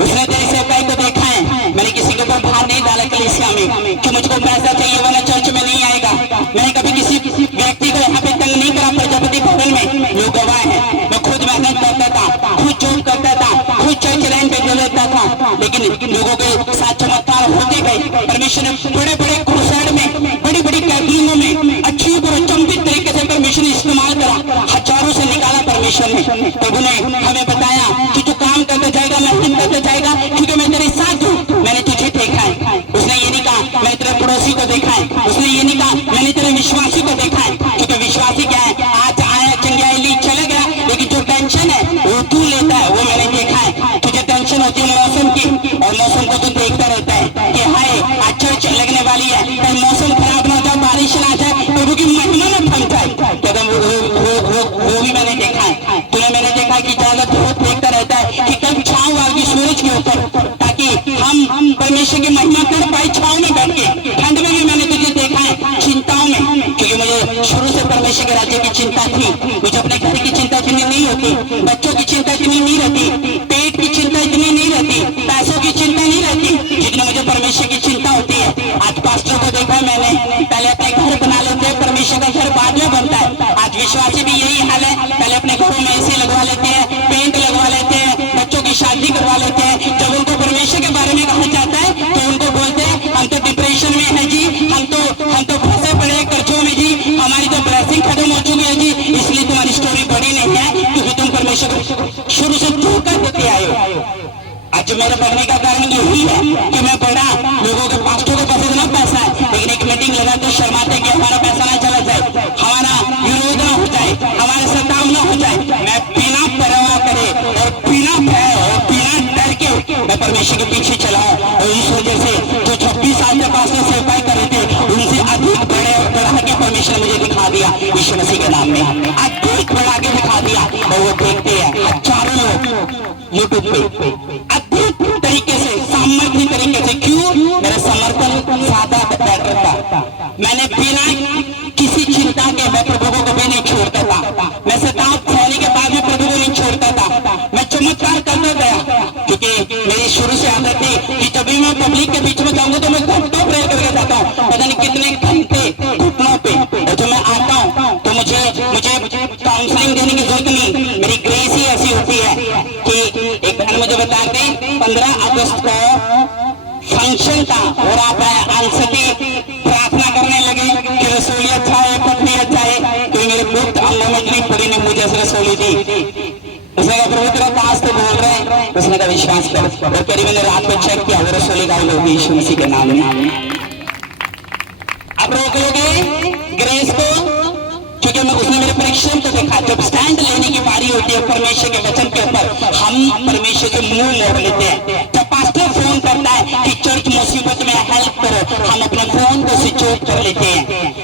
उसने तेरी सेवकाई को देखा है, मैंने किसी के ऊपर भार नहीं डाला कलीसिया में कि मुझको पैसा चाहिए वरना चर्च में नहीं आएगा। मैंने कभी किसी व्यक्ति को यहाँ पे तंग नहीं करा। प्रजापति भवन में लोग गवाह हैं, मैं खुद मेहनत करता था, खुद जॉब करता था, खुद चर्च रेंट पे दे देता था, लेकिन लोगों के साथ चमत्कार होते गए। परमेश्वर ने बड़े बड़े क्रूसेड में, बड़ी बड़ी कैथलिंगों में अच्छी और चंपित तरीके से परमेश्वर ने इस्तेमाल करा, हजारों से निकाला परमेश्वर ने। प्रभु ने हमें बताया कि तू काम करते जाएगा, मेहनत करते जाएगा, क्योंकि मैं तेरे साथ हूँ। मैंने तुझे देखा है। उसने ये नहीं कहा मैंने तेरे पड़ोसी को देखा है, उसने ये नहीं कहा मैंने तेरे विश्वासी को देखा है, क्योंकि विश्वासी क्या है, आज आया चंगिया लीक चला गया, लेकिन जो टेंशन है वो तू लेता है, वो मैंने देखा है। तुझे टेंशन होती है मौसम की, और मौसम को तू देखता रहता है कि हाय आज चर्च लगने वाली है, कहीं मौसम खराब ना हो जाए, बारिश ना आ जाए, प्रभु की महिमा न थम जाए। वो भी मैंने देखा है। तूने मैंने देखा है कि ज्यादा धूप देखता रहता है कि कब छांव आएगी सूरज के ऊपर, ताकि हम परमेश्वर की महिमा कर पाए छांव में बैठ के। ठंड में भी मैंने तुझे देखा है चिंताओं में, क्योंकि मुझे शुरू से परमेश्वर के राज्य की चिंता थी। मुझे अपने घर की चिंता इतनी नहीं होती, बच्चों की चिंता इतनी नहीं रहती, पेट की चिंता इतनी नहीं रहती, पैसों की चिंता नहीं रहती, जितनी मुझे परमेश्वर की चिंता होती है। आज पास्टर को देखा मैंने, पहले अपने घर बना लेते हैं, परमेश्वर का घर बाद में बनता है। आज विश्वासी भी यही हाल है, पहले अपने घरों में एसी लगवा लेते हैं, पेंट लगवा लेते हैं, बच्चों की शादी करवा लेते हैं। जब उनको परमेश्वर के बारे में कहा जाता है तो उनको बोलते हैं हम तो डिप्रेशन में है जी, हम तो फंसे पड़े कर्जों में जी, हमारी तो ब्लेसिंग खत्म हो चुकी है जी, इसलिए तुम्हारी स्टोरी बड़ी नहीं है, क्योंकि तुम परमेश्वर को शुरू से धोखा देते आए हो। आज मेरे बढ़ने का कारण यही है कि मैं बड़ा, लोगों के पास्टरों के पास इतना पैसा है, लेकिन एक मीटिंग लगा तो शर्माते कि हमारा पैसा ना चला जाए, हमारा विरोध ना हो जाए, हमारे सताव ना हो जाए। मैं बिना परवाह करे और बिना भय और बिना डर के मैं परमेश्वर के पीछे चला, और इस वजह से जो 26 साल के पास में सेवकाई कर रहे थे उनसे अधिक बढ़ा के परमेश्वर ने मुझे दिखा दिया यीशु मसीह के नाम में, अधिक बढ़ा के दिखा दिया। और वो देखते हैं हजारों लोग यूट्यूब पे अद्भुत तरीके से, सामर्थ्य तरीके से। क्यों? मेरा समर्पण सादा बैटर था, मैंने बिना किसी चिंता के मैं प्रभु को कभी नहीं छोड़ता था, मैं सताव सहने के बाद भी प्रभु को नहीं छोड़ता था, मैं चमत्कार करता गया, क्योंकि मेरी शुरू से आदत थी कि जब भी मैं पब्लिक के बीच में जाऊंगा तो मैं घंटों प्रेयर करके जाता हूँ। पता नहीं कितने घंटे अगस्त को फंक्शन था और आप अनसटी प्रार्थना करने लगे कि रसोली अच्छा है, पत्नी अच्छा है, क्योंकि मेरे पुत्र अम्मा पड़ी ने मुझे रसोली दी। उसने कहा प्रभु तेरा दास तो बोल रहे हैं, उसने कहा विश्वास कर। और करीब मैंने रात को चेक किया वो रसोली का होगी यीशु मसीह के नाम में। अब रोक लोगे ग्रेस को, क्योंकि मैं उसने मेरे परिश्रम को देखा। जब स्टैंड लेने की बारी होती है परमेश्वर के वचन के ऊपर, हम परमेश्वर से मुंह मोड़ लेते हैं। जब पास्टर फोन करता है कि चर्च मुसीबत में हेल्प करो, हम अपने फोन को स्विच ऑफ कर लेते हैं।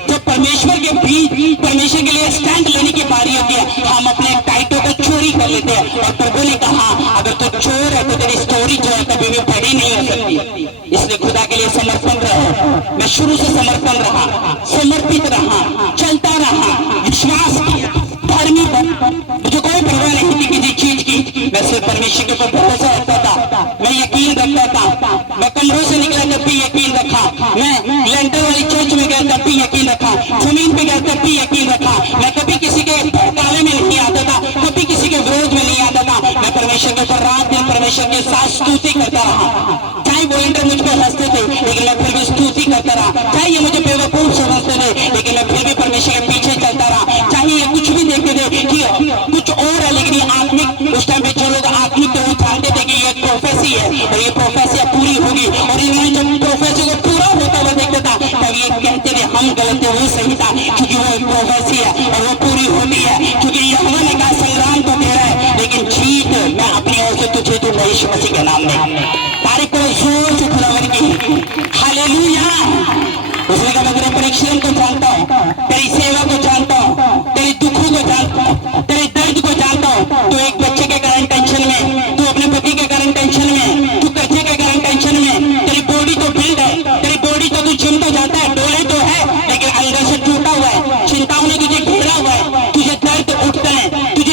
जब परमेश्वर के बीच परमेश्वर के लिए स्टैंड लेने की बारी होती है, हम अपने टाइटों को चोरी कर लेते हैं। और प्रभु ने कहा अगर तू चोर है तो तेरी स्टोरी जो है कभी भी बड़ी नहीं हो सकती। इसलिए खुदा के लिए समर्पण रहो। मैं शुरू से समर्पण रहा, समर्पित रहा, चलता रहा, विश्वास किया, धर्मी बना। मुझे कोई परवाह नहीं थी किसी चीज की। मैं सिर्फ परमेश्वर के ऊपर भरोसा रखता था, मैं यकीन रखता था। मैं कमरों से निकला तब भी यकीन रखा, मैं लेंटर वाली चर्च में गया तब भी यकीन रखा, जमीन पे गया तब भी यकीन रखा। मैं कभी किसी के भड़कावे में नहीं आता था, कभी किसी के विरोध में नहीं आता था। मैं परमेश्वर के ऊपर रात दिन परमेश्वर के साथ स्तुति करता रहा। चाहे वॉलंटियर मुझ पर हंसते थे लेकिन मैं फिर भी स्तुति करता रहा। चाहे ये मुझे बेवकूफ समझते थे लेकिन मैं फिर भी परमेश्वर के पीछे चलता रहा। चाहे ये कुछ भी देखते थे कि कुछ और है लेकिन ये आत्मिक, उस टाइम पे जो लोग आत्मिक थे वो जानते थे कि ये प्रोफेसी है और ये प्रोफेसी पूरी होगी। और इन्होंने जब प्रोफेसी को पूरा होता हुआ देखता था तब ये कहते थे हम गलत थे, वो सही था, क्योंकि वो एक प्रोफेसी है और वो पूरी होती है। क्योंकि यहोवा ने कहा संग्राम तो दे रहा है लेकिन जीत मैं अपनी ओर से तुझे दूंगा यीशु मसीह के नाम में। तारीख को जोर से खुदावन की हालेलुया। उसने कहा मैं तेरे परिश्रम को जानता हूँ, तेरी सेवा को जानता हूँ, तेरे दुखों को जानता हूँ, तेरे दर्द को जानता हूँ। तू एक बच्चे के कारण टेंशन में, तू अपने पति के कारण टेंशन में, तू कर्जे के कारण टेंशन में। तेरी बॉडी तो बिल्ड है, तेरी बॉडी तो तू जिम तो जाता है, डोले तो है लेकिन अंदर से टूटा हुआ है। चिंताओं ने तुझे घेरा हुआ है, तुझे दर्द उठता है, तुझे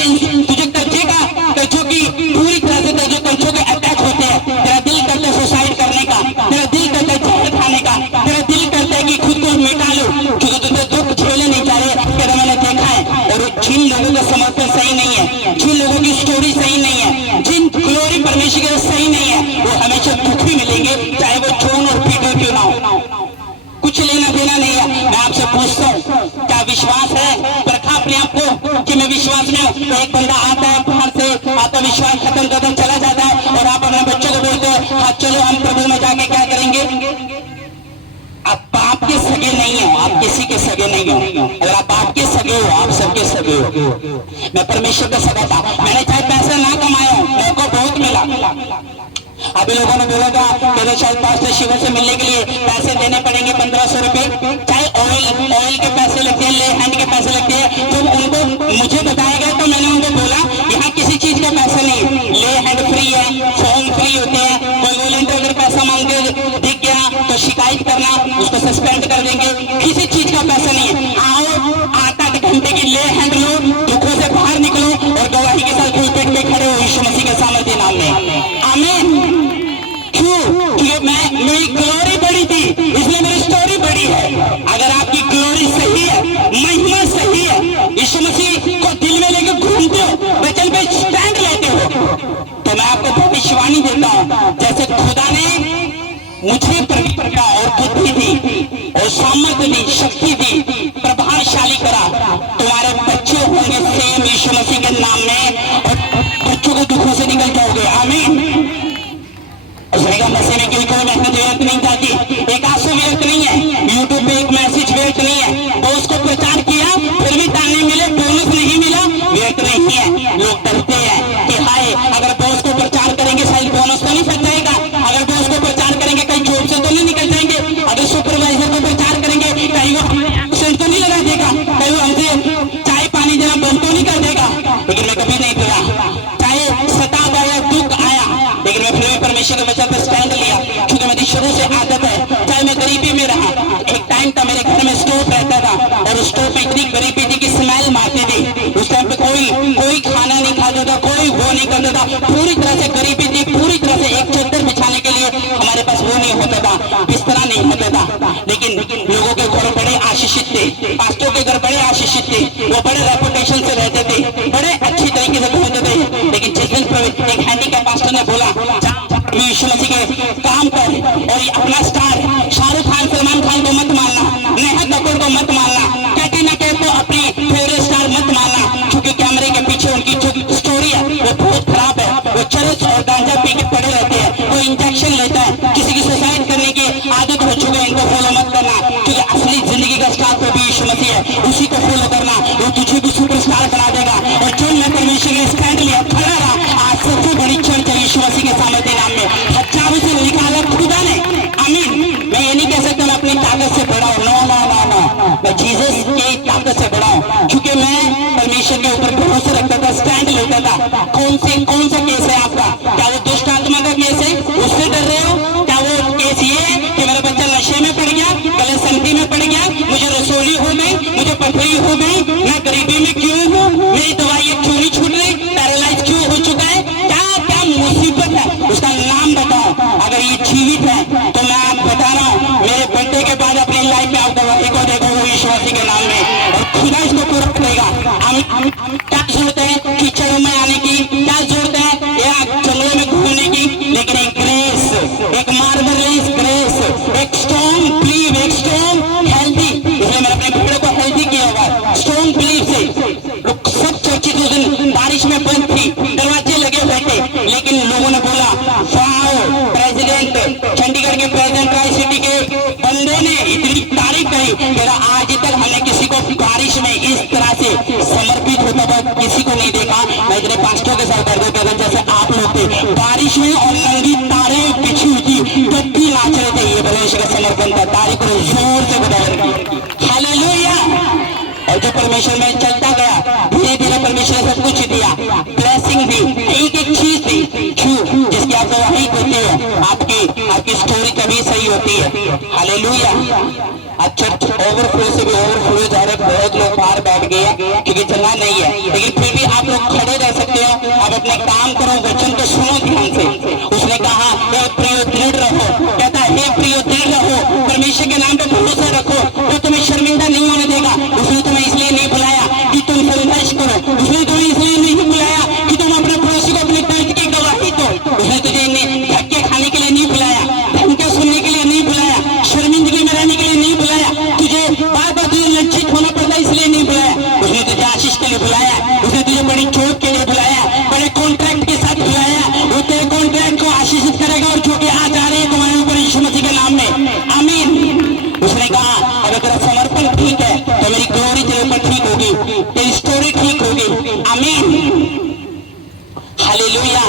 कर्जों की पूरी तरह से कर्जों के अटैक होते हैं। तेरा दिल करता है सुसाइड करने का, तेरा दिल करता है जहर खाने का, तेरा दिल करता है कि खुद को मिटा लो क्योंकि तुझे दुख झेले नहीं जा रहे। तेरा मैंने देखा है। और जिन लोगों का समर्पण सही नहीं है, जिन लोगों की स्टोरी सही नहीं है, जिन ग्लोरी परमेश्वर के सही नहीं है, वो हमेशा दुखी मिलेंगे, चाहे वो खून और पीटो क्यों ना हो। कुछ लेना देना नहीं है। मैं आपसे पूछता हूँ क्या विश्वास है? परखा अपने आप को कि मैं विश्वास में हूँ। तो एक बंदा आता है बाहर से, आता विश्वास खत्म करके चला जाता है और आप अपने बच्चों को बोलते हो हाँ चलो हम प्रभु में जाके क्या करेंगे। आप बाप के सगे नहीं हो, आप किसी के सगे नहीं हो। अगर आप बाप के सगे हो आप सबके सगे हो। मैं परमेश्वर का सगा था। मैंने चाहे पैसा ना कमाया हो, मौका बहुत मिला। अभी लोगों ने बोला था कि शायद पास्टर शिव से मिलने के लिए पैसे देने पड़ेंगे 1500 रुपए। चाहे ऑयल के पैसे लगते हैं, ले हैंड के पैसे लगते हैं। जब उनको मुझे बताया गया तो मैंने उनको बोला यहाँ किसी चीज का पैसा नहीं है, ले हैंड फ्री है, फॉर्म फ्री होते हैं। कोई वॉलंटियर अगर पैसा मांगे दिख गया तो शिकायत करना, उसको सस्पेंड कर देंगे। किसी चीज का पैसा नहीं है। आओ 8-8 घंटे की ले हैंड लो, दुखों से बाहर निकलो और गवाही के साथ पेट पे खड़े हो यीशु मसीह के सामर्थ्य नाम में। आमीन। क्योंकि मेरी ग्लोरी बड़ी थी इसलिए मेरी स्टोरी बड़ी है। अगर आपकी ग्लोरी सही है, महिमा सही है, यीशु मसीह को दिल में लेकर घूमते हो, वचन पे स्टैंड लेते हो, तो मैं आपको भविष्यवाणी देता हूँ जैसे खुदा ने मुझे प्रज्ञा और बुद्धि दी और सामर्थ्य दी, शक्ति दी, प्रभावशाली करा, तुम्हारे बच्चे होंगे सेम यीशु मसीह के नाम में और बच्चों को दुखों से निकल जाओगे। आमीन। मसीह में कोई मेहनत व्यर्थ नहीं जाती, एक आंसू व्यर्थ नहीं है, यूट्यूब पे एक मैसेज व्यर्थ नहीं है। तो उसको प्रचार किया फिर भी ताने मिले, बोनस नहीं मिला, व्यर्थ नहीं है। लोग डरते हैं कि हाय अगर बॉस को प्रचार करेंगे शायद बोनस तो नहीं फट जाएगा, अगर बॉस को प्रचार करेंगे कहीं जॉब से तो नहीं निकल जाएंगे, अगर सुपरवाइजर को प्रचार करेंगे कहीं वो एब्सेंट तो नहीं लगा देगा, कहीं वो हमसे चाय पानी देना बंद तो नहीं कर देगा। लेकिन मैं कभी नहीं किया, चाहे सताव आया, दुख आया, लेकिन मैं फिर भी परमेश्वर के वचन पर स्टैंड लिया क्योंकि मेरी शुरू से आदत है। चाहे मैं गरीबी में रहा, एक टाइम था मेरे घर में स्टोव रहता था और स्टोव पे इतनी गरीबी थी कि स्मेल मारती थी। उस टाइम पे कोई खाना नहीं खाता था, कोई वो नहीं करता था, पूरी तरह से गरीबी थी, पूरी तरह से एक चद्दर बिछाने के लिए हमारे पास वो नहीं होता था, बिस्तरा नहीं होता था। लेकिन लोगों के घर बड़े आशीषित थे, पास्टरों के घर बड़े आशीषित थे, वो बड़े रेपुटेशन से रहते थे, बड़े अच्छी तरीके से रहते थे। लेकिन जिस दिन एक हैंडीकैप पास्टर ने बोला यीशु मसीह के और अपना स्टार शाहरुख खान, सलमान खान को मत मानना, नेहा कपूर को मत मानना, कैटरीना कैफ को अपनी फेवरेट स्टार मत मानना, क्योंकि कैमरे के पीछे उनकी जो स्टोरी है वो बहुत खराब है। वो चरस और गांजा पी के पड़े रहते हैं, वो इंजेक्शन लेता है, किसी की सुसाइड करने की आदत हो चुकी है। इनको फॉलो मत करना, क्योंकि असली जिंदगी का स्टार तो भी यीशु मसीह है, उसी को फॉलो करना, वो तुझे भी सुपरस्टार बना देगा। और जो मैं परमेश्वर ने स्टैंड लिया खड़ा रहा, आज सबसे बड़ी चर्च है यीशु मसीह के सामर्थ्य नाम में, हजारों से निकाला खुदा ने। आमीन। मैं ये नहीं कह सकता मैं अपनी ताकत से बड़ा हूँ, नो नो नो नो, मैं जीसस की ताकत से बड़ा हूँ, क्योंकि मैं परमेश्वर के ऊपर भरोसा रखता था, स्टैंड लेता था। कौन सा केस है आपका? क्या वो दुष्ट आत्मा का केस है, उससे डर रहे हो? क्या वो केस ये है कि मेरा बच्चा नशे में पड़ गया, गलत संगति में पड़ गया, मुझे रसोली हो गई, मुझे पथरी हो गई, मैं गरीबी में क्यों हूँ, मेरी दवाई क्यों नहीं छूट रही, पैरालाइज क्यों हो चुका है? क्या क्या मुसीबत है, उसका नाम बताओ। अगर ये जीवित है तो मैं आप बता रहा हूँ, मेरे बर्थडे के बाद अपनी लाइफ में आप गवाही को देखोगे यीशु मसीह के नाम में, और खुदा इसको पूरा करेगा। हम क्या जरूरत है कीचड़ों में आने की, क्या जरूरत है या जंगलों में घूमने की, लेकिन एक ग्रेस, एक मार्वलस ग्रेस, एक स्ट्रॉन्ग बिलीव, एक स्ट्रॉन्ग हेल्दी। इसलिए मैंने अपने भेड़ों को हेल्दी किया हुआ स्ट्रॉन्ग बिलीव से। सब चर्चेज उस दिन बारिश में बंद थी, दरवाजे लगे हुए थे, लेकिन लोगों ने बोला वाओ, प्रेसिडेंट, चंडीगढ़ के प्रेसिडेंट, ट्राई सिटी के बंदे ने इतनी तारीफ करी, मेरा आज तक हमने किसी को बारिश में इस तरह से समर्पित होता हुआ किसी को नहीं देखा। मैं इतने पास्टरों के साथ करते थे जैसे आप लोग थे, बारिश में और नंगी तारे बिछी हुई थी, जब भी नाच रहे थे। ये परमेश्वर का समर्पण था, तारीफ को जोर से बता, हालेलुया। और जो परमेश्वर में चलता गया, धीरे धीरे परमेश्वर ने सब कुछ दिया, ब्लेसिंग दी, एक एक चीज दी, क्यों? जिसकी आप गवाही देते हो, आपकी स्टोरी कभी सही होती है। हालेलुया। आज चर्च ओवरफ्लो से भी ओवरफ्लो जा रहे, बहुत लोग बाहर बैठ गए हैं क्योंकि जगह नहीं है, लेकिन फिर भी आप लोग खड़े रह सकते हो। आप अपने काम करो, वचन को सुनो ध्यान से। उसने कहा हे प्रियो दृढ़ रहो, कहता है हे प्रियो दृढ़ रहो, परमेश्वर के नाम पे भरोसा रखो, वो तुम्हें शर्मिंदा नहीं होने देगा। उसने तुम्हें इसलिए नहीं बुलाया कि तुम संघर्ष करो, उसने तुम्हें इसलिए नहीं बुलाया कि तुम अपने पड़ोसी को अपने दर्द की गवाही दो, उसने तुझे धक्के खाने के लिए नहीं बुलाया, धमके सुनने के लिए नहीं बुलाया, शर्मिंदगी में रहने के लिए नहीं बुलाया, तुझे बार बार तुझे लज्जित होना पड़ता इसलिए नहीं बुलाया। उसने तुझे आशीष के लिए बुलाया, उसने तुझे बड़ी चोट के लिए बुलाया, बड़े कॉन्ट्रैक्ट के साथ बुलाया। वो तेरे कॉन्ट्रैक्ट को आशीषित करेगा और चोटें आज आ रही है तुम्हारे ऊपर यीशु मसीह के नाम में, आमीन। उसने कहा अगर तेरा समर्पण ठीक है तो मेरी ग्लोरी तेरे ऊपर ठीक होगी, तेरी स्टोरी ठीक होगी, आमीन, हालेलुया।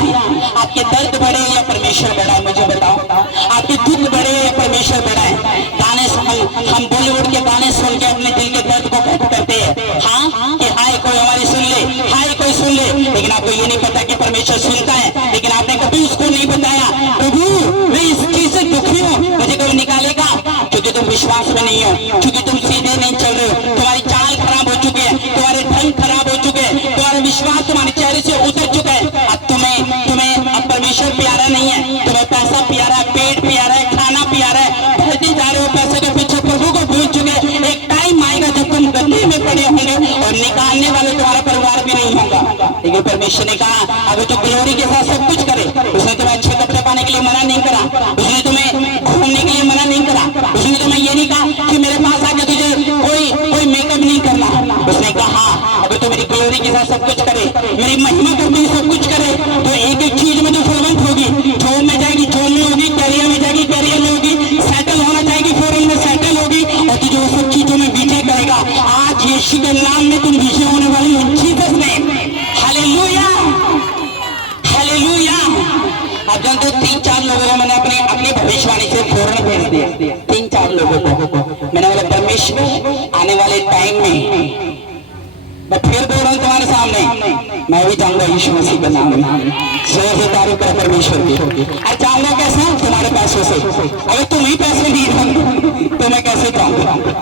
आपके दर्द बढ़े या परमेश्वर बड़ा है, मुझे बताओ, आपके दुख बढ़े या परमेश्वर बड़ा है? गाने हम बॉलीवुड के गाने सुन के अपने दिल के दर्द को व्यक्त करते हैं, हाँ कि हाय कोई हमारी सुन ले, हाय कोई सुन ले, लेकिन आपको ये नहीं पता कि परमेश्वर सुनता है। लेकिन आपने कभी उसको नहीं बताया, प्रभु मैं इस चीज से दुखी हूँ, मुझे कोई निकालेगा? क्योंकि तुम विश्वास में नहीं हो, क्योंकि तुम सीधे नहीं चल रहे हो, तुम्हारी चाल खराब हो चुकी है, तुम्हारे ढंग खराब हो चुके हैं, तुम्हारा विश्वास तुम्हारे चेहरे से उतर चुका है। अब तुम्हें अब परमेश्वर प्यारा नहीं है, तुम्हें पैसा प्यारा है, पेट प्यारा है, खाना प्यारा है, बढ़ते जा रहे हो पैसे के पीछे, प्रभु को भूल चुके। एक टाइम आएगा जब तुम गड्ढे में पड़े होंगे और निकालने वाले तुम्हारा परिवार भी नहीं होगा। लेकिन परमेश्वर ने कहा अगर जो ग्लोरी के साथ सब कुछ करे, उसने तुम्हें अच्छे कपड़े पाने के लिए मना नहीं करा, उसने तुम्हें घूमने के लिए मना नहीं करा, उसने तुम्हें ये नहीं कहा कि मेरे पास आके तुझे कोई मेकअप नहीं करना। उसने कहा अगर तू मेरी ग्लोरी के साथ सब कुछ करे, मेरी महिमा करते हुए सब कुछ करे, तो एक एक चीज में तो फलवंत होगी। जॉब में जाएगी, जॉब में होगी, कैरियर में जाएगी, कैरियर में होगी, सेटल होना चाहेगी, फॉरेन में सेटल होगी, और तुझे वो सब चीजों में विजय करेगा। आज यीशु के नाम में तुम विजय होने वाली हो, जीसस नेम, हालेलुया, हालेलुया। अब जानते हो 3-4 लोगों को मैंने अपनी भविष्यवाणी से फौरन भेज दिया, 3-4 लोगों को मैंने बोला परमेश्वर आने वाले टाइम में, मैं फिर बोल रहा हूँ तुम्हारे सामने, मैं भी जाऊंगा यीशु मसीह के नाम में, से तारीफ कर परमेश्वर की। अरे जाऊंगा कैसे? तुम्हारे पैसों से। अगर तुम ही पैसे नहीं दोगे तो मैं कैसे जाऊंगा?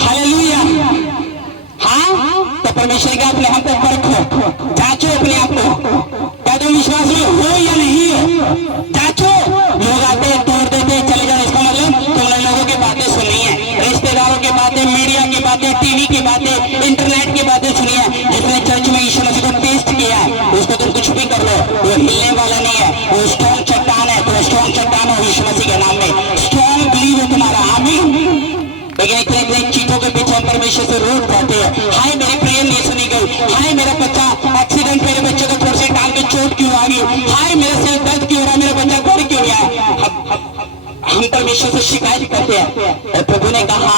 हालेलुया। हाँ, तो परमेश्वर का अपने हम को परखो, जांचो अपने आप को, क्या तुम विश्वास में हो या नहीं हो? जांचो। लोग आते तोड़ देते चले जाओ, इसका मतलब तुमने लोगों की बातें सुनी है, रिश्तेदारों की बातें, मीडिया की बातें, टीवी की बातें, इंटरनेट की बातें सुनी है। जिसने चर्च में यीशु मसीह को टेस्ट किया है उसको तुम कुछ भी कर लो, वो हिलने वाला नहीं है, वो स्ट्रॉन्ग चट्टान है, तो स्ट्रॉन्ग चट्टान हो यीशु मसीह के नाम में। इतनी चीजों के पीछे हम परमेश्वर से रूठ जाते हैं। हाय मेरी प्रेयर नहीं सुनी गई, हाय मेरा बच्चा एक्सीडेंट, मेरे बच्चे को थोड़ी सी टांग के चोट क्यों आ गई, हाय मेरा सिर दर्द क्यों हो रहा, मेरा बच्चा घर क्यों नहीं आया। हम परमेश्वर से शिकायत करते हैं। और प्रभु ने कहा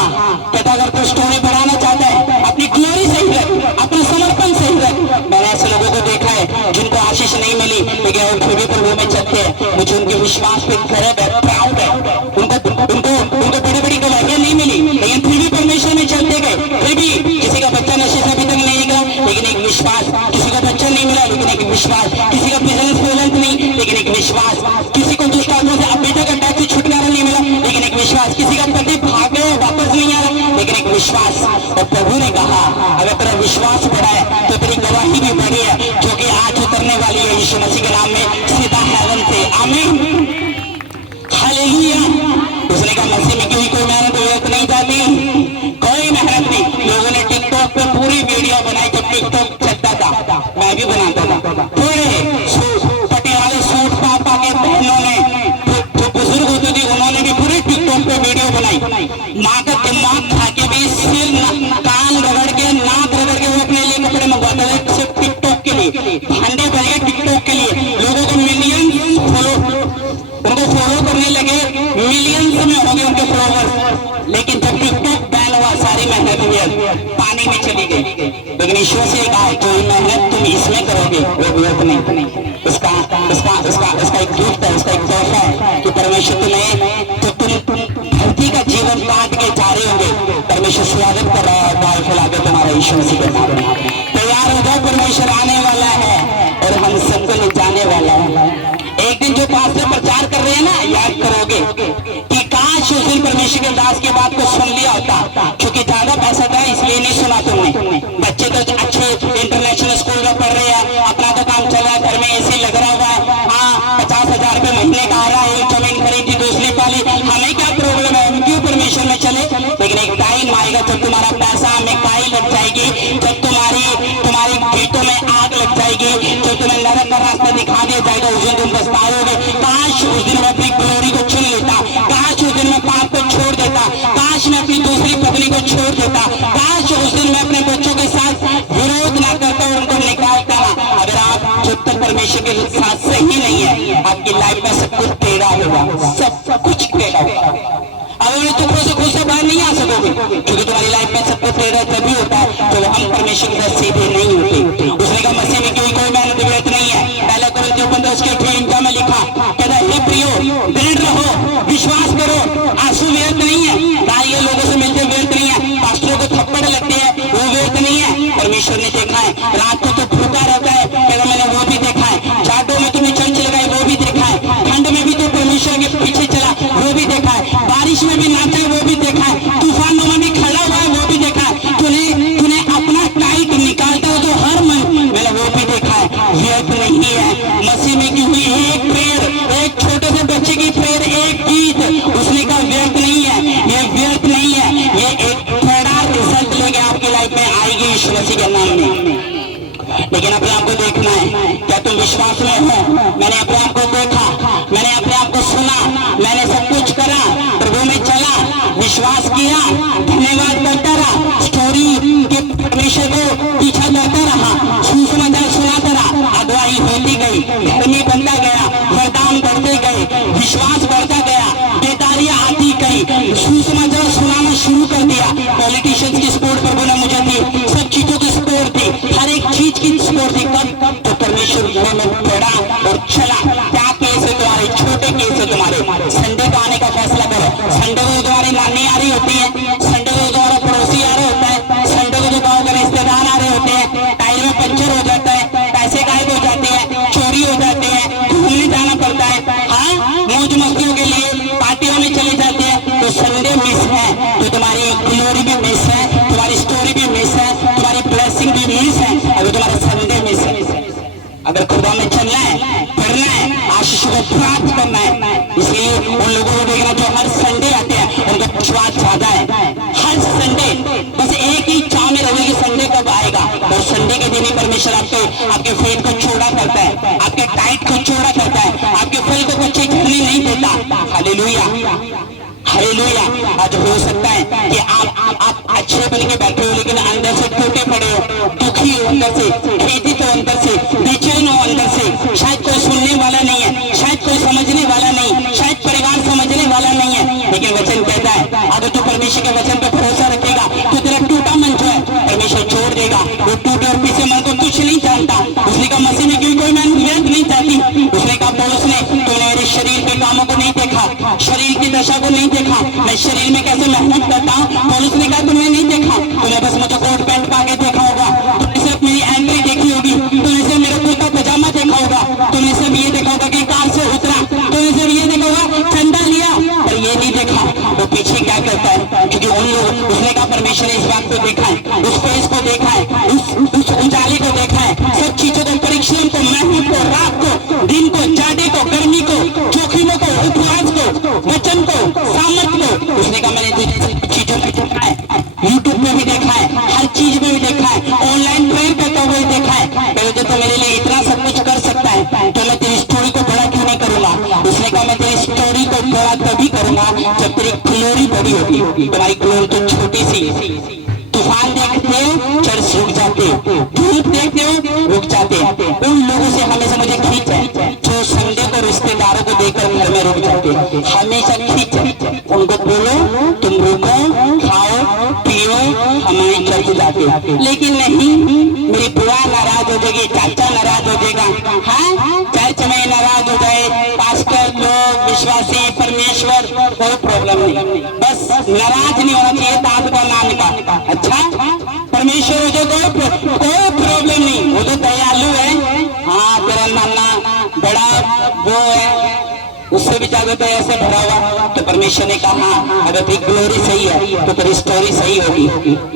कहता अगर तू स्टोरी बढ़ाना चाहता है, अपनी ग्लोरी सही रख, अपना समर्पण सही रख। मैंने ऐसे लोगों को देखा है जिनको आशीष नहीं मिली लेकिन वो फिर भी प्रभु में चलते हैं। मुझे उनके विश्वास पे गर्व है, प्राउड है। उनको बड़ी बड़ी गवाहियां नहीं मिली लेकिन फिर भी परमेश्वर में चलते गए। फिर भी किसी का बच्चा नशे से अभी तक नहीं निकला लेकिन एक विश्वास, किसी का बच्चा नहीं मिला लेकिन एक विश्वास, किसी का बिजनेस बुलंद नहीं लेकिन एक विश्वास, किसी को दुष्ट आत्मा से अब बेटा का अटैक से छुटकारा नहीं मिला लेकिन एक विश्वास, किसी का पति भाग गया वापस नहीं आ रहा लेकिन एक विश्वास। और प्रभु ने कहा अगर तेरा विश्वास बढ़ा है तो तेरी गवाही भी बढ़ी है, जो कि आज उतरने वाली है यीशु मसीह के नाम में सीधा हेवन से। आमीन, हालेलुया। उसने कहा मसीह में क्यों कोई मेहनत व्यर्थ नहीं जाती, कोई मेहनत नहीं। लोगों ने टिकटॉक पे पूरी वीडियो बनाई, जब टिकटॉक चलता था मैं भी बनाता था। पूरे पटियाले सूट पा के बहनों ने, जो बुजुर्ग होती थी उन्होंने भी पूरी टिकटॉक पे वीडियो बनाई। माँ का दिमाग खा के भी सिर कान रगड़ के नाक रगड़ के वो अपने लिए कपड़े मंगवाते थे सिर्फ टिकटॉक के लिए, भांडे भर गए टिकटॉक के लिए। लोगों को मिलियन उनको फॉलो करने लगे, मिलियंस में हो गए उनके फॉलोवर्स। लेकिन जब टिकटॉक बैन हुआ सारी मेहनत पानी में चली गई। लेकिन ईश्वर से कहा जो मेहनत तुम इसमें करोगे वो व्यर्थ नहीं। इसका एक गिफ्ट है, इसका एक तोहफा है कि परमेश्वर तुम्हें जब तुम धरती का जीवन काट के जा रहे होंगे, परमेश्वर स्वागत कर रहा है गाय फैला के तुम्हारा ईश्वर से कहना। तैयार हो जाओ, परमेश्वर आने वाला है और हम सबको ले जाने वाला है। एक दिन जो पास्टर प्रचार कर रहे हैं ना, याद करोगे कि काश उस दिन परमेश्वर के दास की बात को सुन लिया होता, क्योंकि ज्यादा पैसा था इसलिए नहीं सुना तुमने। बच्चे तो अच्छे इंटरनेशनल स्कूल में पढ़ रहे हैं, अपना तो काम चल रहा है, घर में एसी लग रहा हुआ है। हाँ 50,000 रुपये महीने का आ रहा है, एक जमीन खरीदी दूसरी पाली, हमें क्या प्रॉब्लम है, हम क्यों परमेश्वर में चले। लेकिन एक टाइम आएगा जब तुम्हारा पैसा में काई लग जाएगी, जब तुम्हारी खेतों में आग लग जाएगी, जब तुम्हें नरक का रास्ता दिखा दिया जाएगा, उस दिन तुम पछताओगे। काश उस दिन मैं अपनी ग्लोरी को चुन लेता, काश उस दिन मैं पाप को छोड़ देता, काश मैं अपनी दूसरी पत्नी को छोड़ देता, काश उस दिन मैं अपने बच्चों के साथ विरोध ना करता और उनको निकालता ना। अगर आप जब तक परमेश्वर के साथ सही नहीं है, आपकी लाइफ में सब कुछ टेढ़ा होगा, सब कुछ टेढ़ा होगा। अगर दुखों से खुद से बाहर नहीं आ सकोगे, क्योंकि तुम्हारी लाइफ में सब कुछ टेढ़ा तभी होता है जब हम परमेश्वर के साथ सीधे नहीं होते। उसने कहा मसीह में कोई मेहनत व्यर्थ नहीं है। पहले कुरिन्थियों 15 में लिखा कहता हे प्रियो दृढ़ रहो, विश्वास करो, आंसू व्यर्थ नहीं है, गालियां लोगों से मिलते व्यर्थ नहीं है, पास्टरों को थप्पड़ लगते हैं वो व्यर्थ नहीं है। परमेश्वर ने देखा है, रात को तो भूखा रहता है, कहता मैंने वो भी देखा है, जाडों में तुमने चर्च लगाई वो भी देखा है, ठंड में भी तो परमेश्वर के पीछे चला वो भी देखा है, बारिश में भी नाचा वो भी देखा है, तूफानों में भी खड़ा हुआ है वो भी देखा है, तूने अपना टाइट निकालता हो तो हर मैंने वो भी देखा है। व्यर्थ नहीं है मसीह में की हुई एक प्रेयर, एक छोटे से बच्चे की प्रेयर, एक गीत, उसने कहा व्यर्थ नहीं है, ये व्यर्थ नहीं है, ये एक बड़ा रिजल्ट लेके आपकी लाइफ में आएगी यीशु मसीह के नाम में। लेकिन अपने आप को देखना है, क्या तुम विश्वास में हो। मैंने अपने आप को देखा, मैंने अपने आप को सुना, मैंने सब कुछ करा, प्रभु में चला, विश्वास किया, धन्यवाद करता रहा, स्टोरी के परमेश्वर को पीछा करता रहा, सुसमाचार सुनाता रहा, अगुवाई होती गई, धर्मी बनता गया, वरदान बढ़ते गए, विश्वास बढ़ता गया, बेदारियां आती गई, सुसमाचार सुनाना शुरू कर दिया। पॉलिटिशियंस की सपोर्ट प्रभु ने मुझे दी, सब चीजों की सपोर्ट दी, हर एक चीज की सपोर्ट दी। कब तो परमेश्वर में पड़ा और चला। क्या केस है तुम्हारे, छोटे केस है तुम्हारे। संडे को आने का फैसला करो। संडे को तुम्हारी नानी आ रही होती है, संडे को तुम्हारा पड़ोसी आ रहा होता है, संडे को तो गाँव के रिश्तेदार आ रहे होते हैं, टायर में पंचर हो जाता है, पैसे गायब हो जाते हैं, चोरी हो जाते हैं, घूमने जाना पड़ता है, हाँ मौज मस्तियों के लिए पार्टियों में चले जाते हैं। तो संडे मिस है तो तुम्हारी ग्लोरी भी मिस है, तुम्हारी स्टोरी भी मिस है, तुम्हारी ब्लेसिंग भी मिस है, अगर तुम्हारा संडे मिस है। अगर खुदा में चलना है, पढ़ना है, आशीष को प्राप्त करना है, इसलिए उन लोगों को देखना जो हर संडे आते हैं उनका विश्वास ज्यादा है। हर संडे बस एक ही चाह में रहे कि संडे कब आएगा, और संडे के दिन ही परमेश्वर आपके फेथ को चौड़ा करता है, आपके टाइट को चौड़ा करता है, आपके फल को कच्चे झरने नहीं देता। Hallelujah, hallelujah. आज हो सकता है कि आप अच्छे बन के बैठे हो लेकिन अंदर से टूटे पड़े हो, दुखी हो अंदर से, खेदित हो अंदर से, बेचैन हो अंदर से। शायद कोई सुनने वाला नहीं है, शायद कोई समझने वाला नहीं, शायद परिवार समझने वाला नहीं है, लेकिन वचन कहता है अगर तू परमेश्वर के वचन पर भरोसा रखेगा तो तेरा टूटा मन जो है परमेश्वर छोड़ देगा। वो टूटे और पीछे मन को कुछ नहीं जानता। उसने कहा मसीह में क्यों कोई मेहनत नहीं चाहती। उसने कहा पौलुस ने तूने मेरे शरीर के कामों को नहीं देखा, शरीर की दशा को नहीं देखा, मैं शरीर में कैसे मेहनत करता हूँ। पौलुस ने कहा तुमने नहीं देखा, तूने बस मुझे कोट पैंट पा के देखा होगा, तुमने सिर्फ मेरी एंट्री देखी होगी, तुमने सिर्फ मेरा कुर्ता पजामा देखा होगा, तुमने सिर्फ ये देखा होगा कि कार से उतरा, तुमने सिर्फ ये देखा होगा चंदा लिया, पर ये नहीं देखा वो पीछे क्या करता है। क्योंकि उन लोग उसने कहा परमेश्वर ने इस बात को देखा है, उस फेस को देखा है, उस उजाले को देखा है, सब चीजों को, परिश्रम को, मेहनत को, रात को, दिन को, जाड़े को, गर्मी को, जोखिमों को, उपवास को, वचन को, सामर्थ को। उसने कहा मैंने तुझे चीजों में देखा है, यूट्यूब में भी देखा है, हर चीज में भी देखा है, ऑनलाइन प्रेयर करता हुआ देखा है। पहले तो मेरे लिए इतना सब कुछ कर सकता है तो मैं तेरी स्टोरी को बड़ा क्यों नहीं करूंगा। उसने कहा मैं तेरी स्टोरी को बड़ा तभी करूंगा जब तेरी ग्लोरी बड़ी होगी। तुम्हारी ग्लोरी तो छोटी सी। तूफान देखते हो चर्च रुक जाते हो, धूप देखते हो रुक जाते हो। उन लोगों से हमेशा मुझे खींच है जो संडे को रिश्तेदारों को देखकर घर में रुक जाते हैं, हमेशा खींच है। उनको बोलो तुम रुको, खाओ पियो, हमारी चर्च जाते। लेकिन नहीं, मेरी बुआ नाराज हो जाएगी, चाचा नाराज हो जाएगा, हाँ चर्च में नाराज हो जाए, पास्टर लोग, विश्वासी, परमेश्वर, कोई प्रॉब्लम नहीं, बस नाराज नहीं होना चाहिए दांत का नाम का। अच्छा परमेश्वर हो जाए कोई प्रॉब्लम नहीं, वो तो दयालु है। हाँ तेरा नाना बड़ा वो है, उससे भी ज्यादा दया से भरा हुआ। तो परमेश्वर ने कहा अगर तेरी ग्लोरी सही है तो तेरी स्टोरी सही होगी।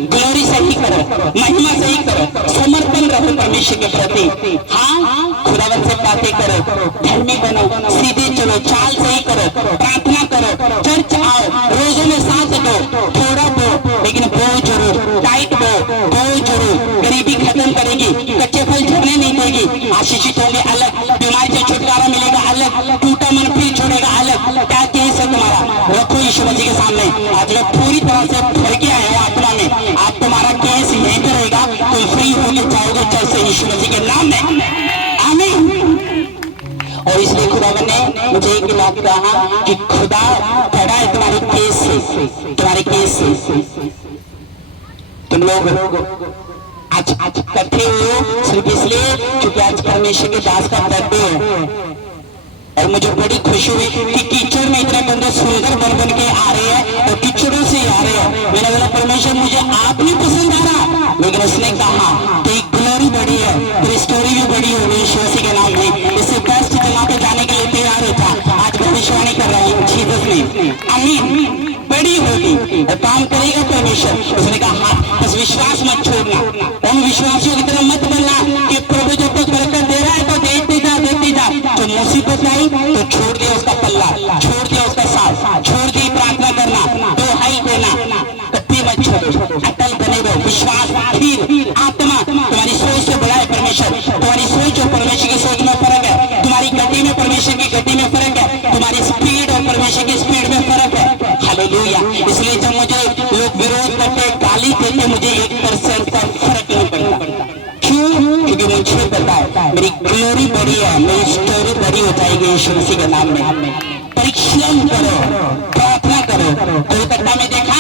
ग्लोरी सही करो, महिमा सही करो, समर्पण रहो परमेश्वर के प्रति। हाँ खुदावन से बातें करो, धर्मी बनो, सीधे चलो, चाल सही करो, प्रार्थना करो, चर्च आओ, रोजों में साथ दो, थोड़ा बो लेकिन बो जरूर, टाइट बो जरूर। गरीबी खत्म करेगी, कच्चे फल झड़ने नहीं देगी, आशीषित होंगे अलग, बीमारी से छुटकारा मिलेगा अलग, टूटा मन फिर छोड़ेगा अलग। क्या केस है तुम्हारा, रखो यीशु मसीह के सामने। आज लोग पूरी तरह से भर के आए हो आत्मा में, आप तुम्हारा केस यहीं पे रहेगा, तुम फ्री होके जाओगे चर्च से यीशु मसीह के नाम में। आमीन। और इसलिए खुदावन ने मुझे एक बात कहा कि खुदा बड़ा है तुम्हारे केस से, तुम्हारे केस से। तुम लोग आज इकट्ठे हो सिर्फ इसलिए क्योंकि आज परमेश्वर के दास का बर्थडे है। और मुझे बड़ी खुशी हुई कि कीचड़ में इतने बंदे सुंदर बन के आ रहे हैं और कीचड़ों से आ रहे हैं। मैंने बोला परमेश्वर मुझे आप नहीं पसंद आ रहा, लेकिन उसने कहा कि ग्लोरी बड़ी है, तेरी स्टोरी भी बड़ी होगी यीशु मसीह के नाम में। इससे बेस्ट जगह पे जाने के लिए तैयार होता। आज भविष्यवाणी कर रहा हूँ जीसस में, आमीन, बड़ी होगी और काम करेगा परमेश्वर। उसने कहा हाँ बस विश्वास मत छोड़ना, उन विश्वासियों की तरह मत बनना कि प्रभु जब तक बरकत दे रहा है तो देते जा। जो मुसीबत आई तो छोड़ दिया उसका पल्ला, छोड़ दिया उसका साथ, छोड़ दी प्रार्थना करना, दोहाई देना, कभी मत छोड़ो, अटल बने रहो। विश्वास, धीर, आत्मा, तुम्हारी सोच से बड़ा है परमेश्वर। तुम्हारी सोच और परमेश्वर की सोच में फर्क है, तुम्हारी गति में परमेश्वर की गति में फर्क है, तुम्हारी स्पीड और परमेश्वर की स्पीड में फर्क है। हालेलुया। इसलिए जब मुझे लोग विरोध करते, गाली देते, मुझे 1% का फर्क नहीं पड़ता। क्यों? क्योंकि मुझे पता है मेरी ग्लोरी बड़ी है, मेरी स्टोरी बड़ी हो जाएगी यीशु मसीह के नाम में। परिश्रम करो, प्रार्थना करो। कोलकाता में देखा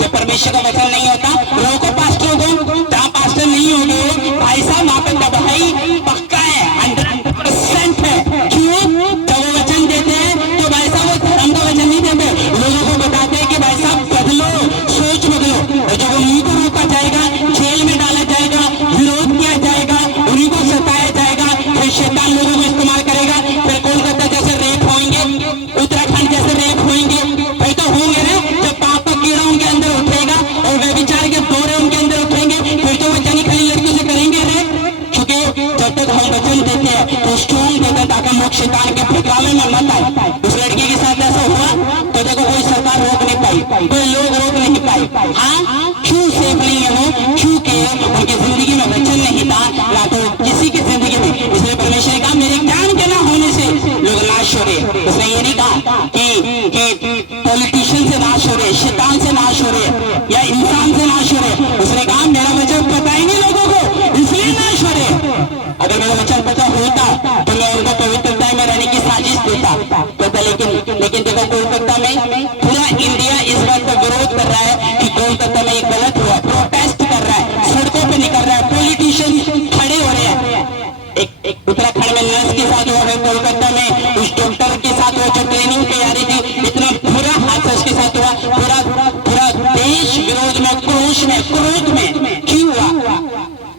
जब परमेश्वर का वचन नहीं होता, रोको पास्टरों को, जहाँ पास्टर नहीं होंगे भाई साहब वहाँ पे दबाई पक्का है, 100% है। क्यों? जब वो वचन देते हैं तो भाई साहब वो धर्म का वचन नहीं देते, लोगों को बताते हैं कि भाई साहब बदलो, सोच बदलो। और जब उन्हीं को रोका जाएगा, जेल में डाला जाएगा, विरोध किया जाएगा, उन्हीं को सताया जाएगा, फिर शैतान लोगों को इस्तेमाल करेगा। फिर कोलकाता जैसे रेप होंगे, उत्तराखंड जैसे रेप होंगे, फिर तो होंगे ना। जब पाप का कीड़ा उनके अंदर उठेगा और व्यभिचार के दौरे उनके अंदर उठेंगे, फिर तो वो जानी खाली लड़कियों से करेंगे रेप। क्योंकि जब तक हम वचन देते हैं तो स्ट्रॉन्ग देते हैं ताकि लोग शैतान के भटकावे में मत आए। उस लड़की के साथ ऐसा हुआ तो देखो कोई सरकार रोक नहीं पाई, कोई लोग रोक नहीं पाए। हाँ क्यों सेफ नहीं है वो? क्योंकि उनकी जिंदगी में वचन नहीं था, ना तो किसी की जिंदगी में। इसलिए परमेश्वर ने कहा मेरे ज्ञान के ना होने से लोग नाश हो रहे। उसने ये नहीं कहा कि पॉलिटिशियन से से नाश हो रहे। उसने कहा मेरा वचन पता ही नहीं लोगों को, इसलिए नाश हो रहे। अगर मेरा वचन पता होता तो मैं उनको पवित्रता में रहने की साजिश देता। लेकिन देखो कोलकाता में पूरा इंडिया इस बात का विरोध कर रहा है कि कोलकाता में ये गलत हुआ, प्रोटेस्ट कर रहा है, सड़कों पे निकल रहा है, पॉलिटिशियन खड़े हो रहे हैं। एक उत्तराखंड में नर्स के साथ हुआ है, कोलकाता में उस डॉक्टर के साथ हुआ जो ट्रेनिंग तैयारी थी, इतना बुरा हादसा उसके साथ हुआ। पूरा देश विरोध में, क्रोध में क्यों हुआ?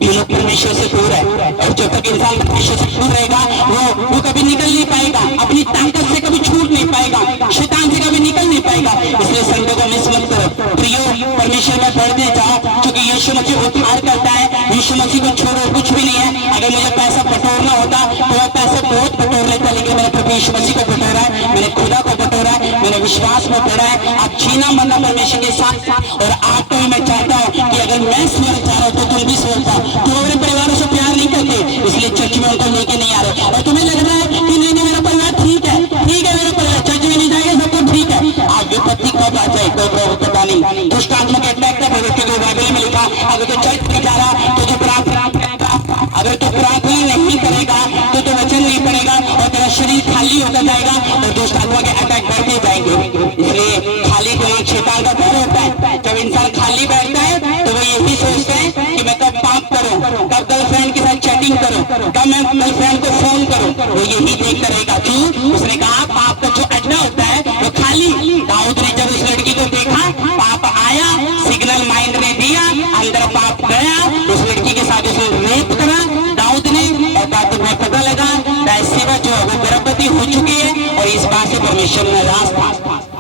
ये लोग परमेश्वर से दूर है, और जब तक इंसान परमेश्वर से दूर रहेगा वो कभी निकल नहीं पाएगा, अपनी ताकत से कभी छूट नहीं पाएगा, शैतान से कभी निकल नहीं पाएगा। इसलिए संडे को मिस मत करो प्रियो, परमेश्वर में बढ़ते जाओ, क्योंकि यीशु मसीह उद्धार करता है। यीशु मसीह को छोड़ो कुछ भी नहीं है। अगर मुझे पैसा बटोरना होता तो मैं पैसा बहुत बटोर लेता, लेकिन मैंने प्रभु यीशु मसीह को बटोरा है, मैंने खुदा को बटोरा है, मैंने विश्वास में बटोरा है। आप जीना मरना परमेश्वर के साथ, और आपको भी मैं चाहता हूँ कि अगर मैं स्वर्ग जा रहा हूँ तो तुम भी स्वर्ग जाओ। तुम अपने परिवारों से प्यार नहीं करते, इसलिए चर्च में उनको लेके नहीं आ रहे, और तुम्हें लग रहा है कि नहीं मेरा परिवार ठीक है मेरा परिवार चर्च में नहीं जाएगा, सब कुछ ठीक है। आप विपत्ति कब आ जाए कोई पता नहीं। दुष्ट आत्मा के अटैक का व्यक्ति बाइबल में लिखा, अगर तो चर्च में जा रहा तो जो प्रार्थना करेगा, अगर तो प्रार्थना नहीं करेगा तो वचन नहीं पड़ेगा, और तेरा शरीर खाली होता जाएगा, और दुष्ट आत्मा के अटैक बढ़ते जाएंगे। इसलिए खाली दिमाग शैतान का घर होता है। जब इंसान खाली बैठता है तो वो यही सोचता है कि मैं कब पाप करूं, कब गर्लफ्रेंड के साथ चैटिंग करूं, कब मैं गर्लफ्रेंड को फोन करूं, वो यही देखता रहेगा। क्यों? उसने कहा पाप का जो अड्डा होता है वो खाली। दाऊद ने जब उस लड़की को देखा, पाप आया, सिग्नल माइंड ने दिया, अंदर पाप गया, उस लड़की के साथ उसने रेप करा दाऊद ने, और बाद में पता लगा बैतशेबा जो है वो गर्भवती हो चुकी है, और इस बात से परमेश्वर नाराज था।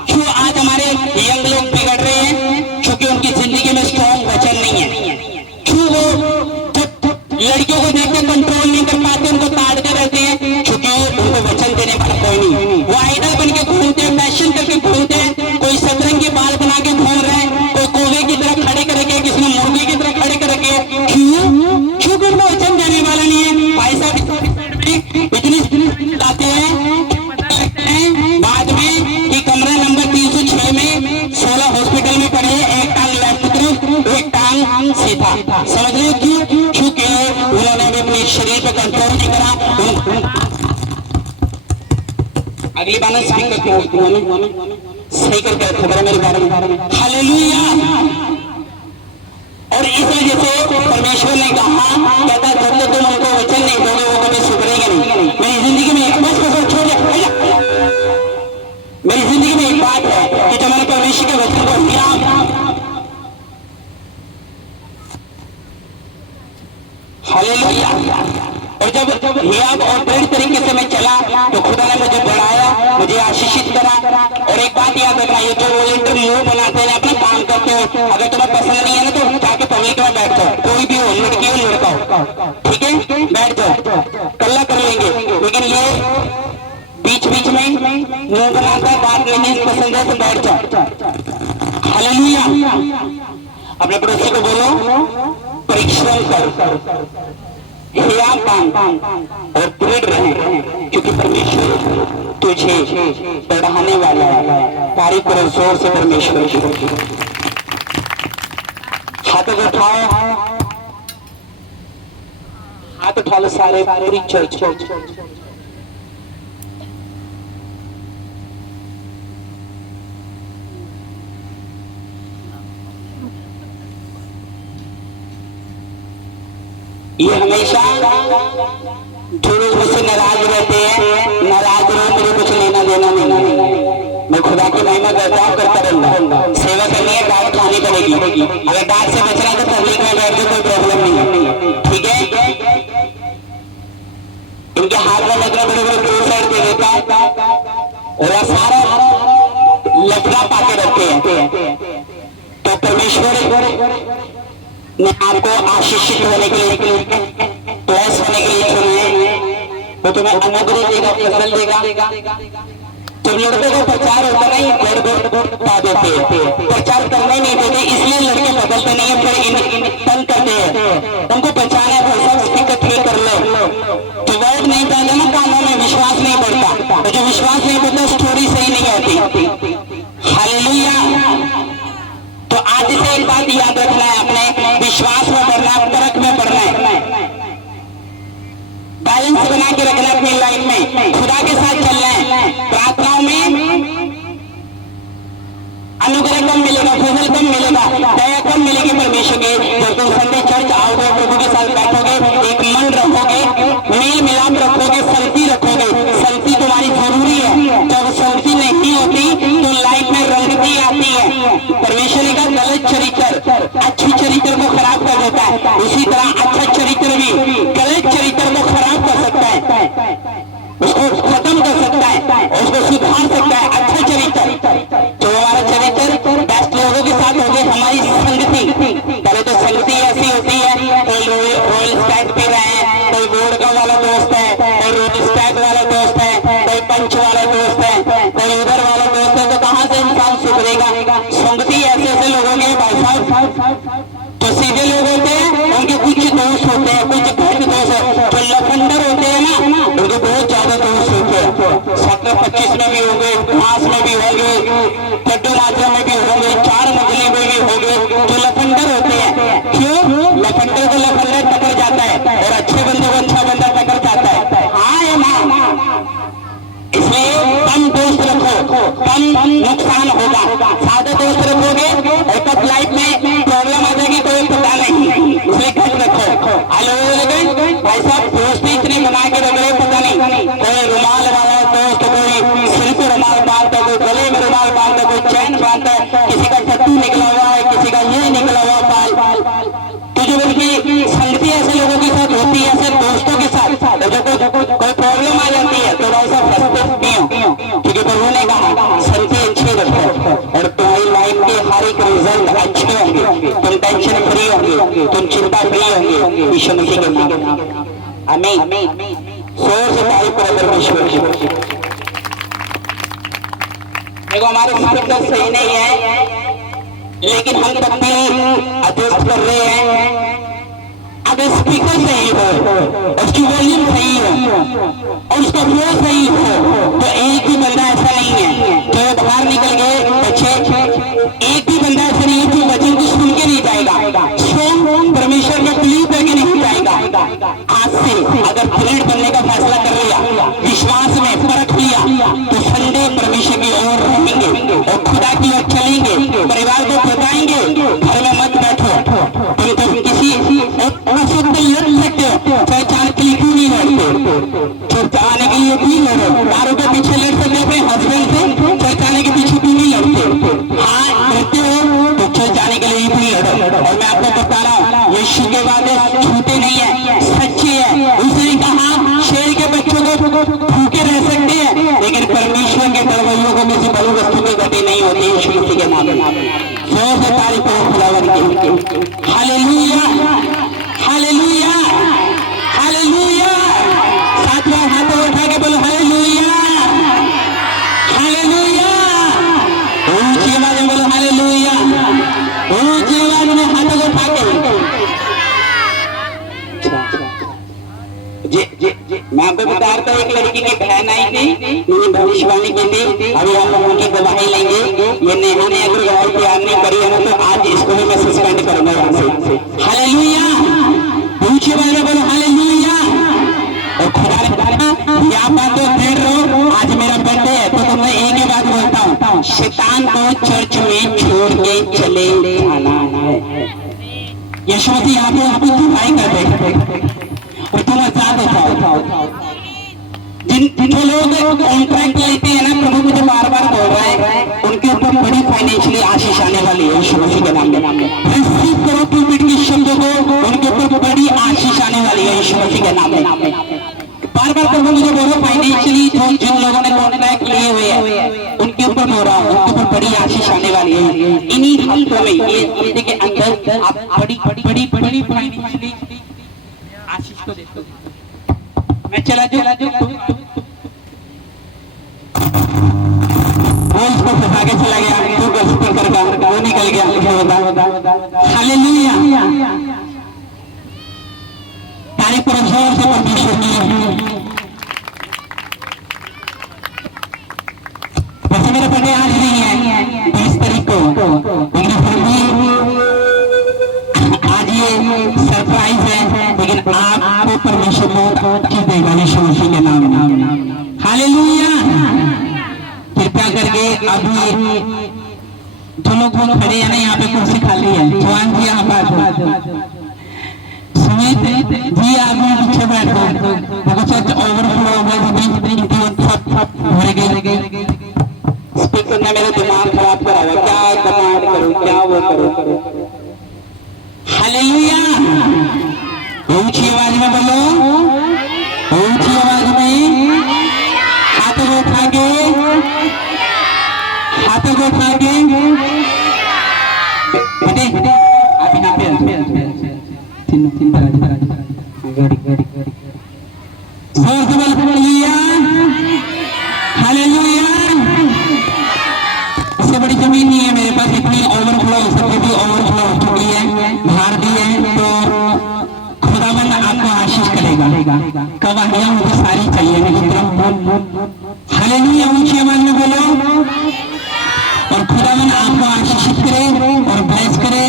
क्यों आज हमारे यंग लोग बिगड़ रहे हैं? क्योंकि उनकी जिंदगी में स्ट्रॉन्ग वचन नहीं है। क्यों वो लड़कियों को देख के कंट्रोल नहीं कर पाते, उनको ताड़ते रहते हैं? क्योंकि उनको वचन देने वाला कोई नहीं। वो आइडल बन के घूमते हैं, फैशन करके घूमते हैं, कोई सतरंगी बाल बना के घूम रहे हैं, कोई कौवे की तरह खड़े करके, किसी ने मुर्गी की तरह खड़े करके। क्यों? क्योंकि उनको वचन देने वाला नहीं है। भाई साहब इतनी लाते हैं बाद में कि कमरा नंबर 306 में 16 हॉस्पिटल में पड़े, एक टांग लेफ्ट तरफ, एक टांग सीधा। समझ रहे हो क्यों? क्योंकि उन्होंने भी अपने शरीर पर कंट्रोल नहीं करा। अगली बार सही करके खबर मेरे बारे में। हालेलुया। और इस वजह से परमेश्वर ने कहा, कहता जब तक तुम उनको वचन नहीं दोगे वो कभी सुधरेगा नहीं। मेरी जिंदगी में बस छोड़ दिया। मेरी जिंदगी में एक बात है कि जब मैंने परमेश्वर के वचन को किया, हालेलुया, और जब हियाब और दृढ़ तरीके से मैं चला तो खुदा ने मुझे बढ़ाया, मुझे आशीषित करा। और एक बात याद रखना, ये जो वॉलंटियर मुंह बनाते हैं, अपना काम करते हो, अगर तुम्हें पसंद नहीं है ना तो जाके पब्लिक में बैठ जाओ, कोई भी हो, लड़की हो लड़का हो, ठीक है, बैठ जाओ, कल्ला कर लेंगे। लेकिन ये बीच बीच में मुंह बनाता है, बात नहीं पसंद है तो बैठ जाओ। हालेलुया। अपने पड़ोसी को बोलो परिश्रम कर, और दृढ़ रहे, क्योंकि परमेश्वर तुझे बढ़ाने वाला है। तारीफ करो जोर से परमेश्वर की। हाथ उठाओ, हाथ उठा लो सारे, पूरी चर्च। ये हमेशा जो लोग मुझसे नाराज रहते हैं, नाराज रहो, मुझे कुछ लेना देना नहीं। मैं खुदा की महिमा करता हूँ, करता रहूंगा। सेवा करनी है, डांट खानी पड़ेगी। अगर डांट से बचना है तो पब्लिक में बैठ के कोई प्रॉब्लम नहीं है, ठीक है। इनके हाथ में लगना बड़े बड़े टूर साइड दे देता है, और सारा लफड़ा पाके रखते हैं। तो परमेश्वर ने आपको आशीषित होने के लिए, प्लस होने के लिए चुने, तो तुम्हें अनुग्रह देगा, फसल देगा। तुम लड़कों को प्रचार होता नहीं, पा देते हैं, प्रचार करने नहीं देते, इसलिए लड़के बदलते नहीं है, फिर तंग करते हैं। उनको बचाना है, स्पीकर ठीक कर लो। तो वर्ड नहीं डाले ना कानों में, विश्वास नहीं बढ़ता, तो जो विश्वास नहीं बढ़ता स्टोरी सही नहीं होती। हालेलुया। तो आज से एक बात याद रखना, के रखना अपनी लाइफ में, खुदा के साथ चलना है। प्रार्थनाओं में अनुग्रह कम मिलेगा, फजल कम मिलेगा, दया कम मिलेगी परमेश्वर की। जब तुम संडे चर्च आओगे, प्रभु के साथ बैठोगे, एक मन रखोगे, मेल मिलाप रखोगे, संगति रखोगे। संगति तुम्हारी जरूरी है। जब संगति नहीं होती तो लाइफ में रंगती आती है। परमेश्वर का गलत चरित्र अच्छी चरित्र को खराब कर देता है, उसी तरह अच्छा चरित्र भी गलत चरित्र को खराब कर सकता है, उसको खत्म कर सकता है, उसको सुधार सकता है। अच्छा चरित्र, जो हमारा चरित्र बेस्ट लोगों के साथ होगी, हमारी संगति। पहले तो संगति ऐसी होती है, कोई रॉयल स्टैग पी रहे हैं, कोई वोडका वाला दोस्त है, कोई रोड स्टैग वाला दोस्त है, कोई पंच वाला दोस्त है, कोई उधर वाला दोस्त है, तो कहाँ से इंसान सुधरेगा। संगति ऐसे ऐसे लोगों के भाई साहब, जो सीधे लोग होते हैं उनके कुछ दोस्त होते हैं, कुछ घट दोस्त, जो लफंडर होते हैं ना उनके बहुत ज्यादा दोस्त होते हैं। 17-25 में भी होंगे, 5 में भी होंगे, लड्डू मात्रा में भी होंगे, 4 मंजिली में भी होंगे, जो लफंडर होते हैं। क्यों? लफंडर को लफंडर टकर जाता है और अच्छे बंदे को अच्छा बंदा टकर जाता है। हाँ या ना? इसलिए कम दोस्त रखो, कम नुकसान होगा। सादे दोस्त रखोगे एक लाइफ में प्रॉब्लम आ जाएगी, कोई पता नहीं, इसलिए घट रखो। भाई साहब दोस्त भी इतने बना के रख रहे, पता नहीं कोई रुमाल वाला दोस्त, कोई सिर पे रुमाल बांधता, कोई गले में रुमाल बांधता, कोई चैन बांधता है, किसी का टट्टू निकला हुआ है, किसी का ये निकला हुआ बाल। तो जो उनकी संगति ऐसे लोगों के साथ होती है, ऐसे दोस्तों के साथ, तो जो कोई प्रॉब्लम आ जाती है तो भाई साहब फंसते नहीं हो, क्योंकि प्रभु ने कहा संगति अच्छी रखो और तुम्हारी लाइफ के हर एक रिजल्ट अच्छे होंगे, तुम टेंशन फ्री होंगे, तुम चिंता फ्री होंगे। यीशु मसीह के नाम में आमीन। जोर से तारीफ करो परमेश्वर की। देखो हमारे स्पीकर सही नहीं है, लेकिन हम तब भी एडजस्ट कर रहे हैं। अगर स्पीकर सही हो, उसकी वॉल्यूम सही हो और उसका फ्लो सही हो, तो एक भी बंदा ऐसा नहीं है जो बाहर निकल गए बच्चे, एक भी बंदा ऐसा नहीं है जो वचन को सुन के नहीं जाएगा, स्वयं परमेश्वर में बिलीव करके नहीं जाएगा। आज से अगर फ्रेंड बनने का फैसला कर लिया, विश्वास में परख लिया, तो संडे परमेश्वर की ओर रहेंगे और खुदा की ओर चलेंगे, परिवार को बताएंगे, घर में मत बैठो। तुम तो किसी लड़ सकते हो, चाहे 4 के लिए क्यों नहीं लड़ते, चर्च आने के लिए भी लड़ो, दारू के पीछे लड़ सकते हो अपने हस्बैंड से, चर्च आने के पीछे भी नहीं लड़ते। हाँ लड़ते हो तो चर्च आने के लिए भी लड़ो। और मैं आपको बता रहा हूँ, यीशु के वादे झूठे नहीं है, सच्चे है। उसने कहा शेर के बच्चों को भूखे रह सकते हैं, लेकिन परमेश्वर के दरवाजों को किसी बड़ी वस्तु की गति नहीं होती। यीशु मसीह के नाम में जोर से तारीफ करो खुदावंद की। Hallelujah, hallelujah, hallelujah. साथ में हाथों उठा के बोलो हालेलुया, हालेलुया। ऊंची आवाज में बोलो हालेलुया, ऊंची आवाज में हाथों को उठा के। जी मैं आपको बता रहा था, एक लड़की की बहन आई थी, उन्होंने भविष्यवाणी की थी। अभी हम लोग उनकी गवाही लेंगे। ये नेहा ने अगर गवाही तैयार नहीं करी है ना, तो आज इसको भी मैं सस्पेंड करूंगा यहाँ से। हालेलुया, ऊंची आवाज में बोलो हालेलुया। और खुदा ने बताया यहाँ बात तो देर रहो, आज मेरा बर्थडे है, तो तुम्हें एक ही बात बोलता हूँ, शैतान को चर्च में छोड़ के चले जाना है। यीशु मसीह यहाँ पे आपको दुआई कर देगा और तुम आजाद हो जाओ। जो लोग कॉन्ट्रैक्ट लेते हैं ना, प्रभु मुझे बार बार बोल रहा है, उनके ऊपर बड़ी फाइनेंशियली आशीष आने वाली है। यीशु मसीह के नाम में रिसीव करो प्रीमिट के शब्दों को, उनके ऊपर बड़ी आशीष आने वाली है। यीशु मसीह के नाम में बार बार प्रभु मुझे बोल रहा, फाइनेंशियली जिन लोगों ने कॉन्ट्रैक्ट लिए हुए हैं उनके ऊपर बोल रहा हूँ, उनके ऊपर बड़ी आशीष आने वाली है। इन्हीं हफ्तों में, ये हफ्ते के अंदर आप बड़ी बड़ी बड़ी बड़ी फाइनेंशियली आशीष को देखो। मैं चला जो वो इसको फंसा के चला गया, तो स्पीकर का वो निकल गया। हालेलुया, तारीफ करो जोर से परमेश्वर की। वैसे मेरा बर्थडे आज नहीं है, 20 तारीख को, लेकिन फिर भी आज ये सरप्राइज है, लेकिन आपको परमेश्वर बहुत चीज देगा। यीशु मसीह के अभी जो लोग खड़े हैं ना यहाँ पे कुर्सी खाली है, जवान जी यहाँ पर सुमित जी आगे पीछे बैठो, बहुत ओवरफ्लो हो गया, भर गए। स्पीकर ने मेरा दिमाग खराब करा हुआ, क्या कमांड करूं, क्या वो करूं। हालेलुया, ऊंची आवाज में बोलो, ऊंची आवाज में, हाथों को उठा के, हाथों को उठा के, बेटे आप यहाँ पे तीन जोर से बोल हालेलुया, हालेलुया। इससे बड़ी जमीन नहीं है मेरे पास, इतनी ओवरफ्लो हो सकती थी, ओवरफ्लो हो चुकी है, भार दी है, तो खुदावंद आपको आशीष करेगा। गवाहियां मुझे सारी चाहिए, हालेलुया, ऊंची आवाज में बोलो, और खुदावंद आपको आशीषित करे और ब्लेस करे।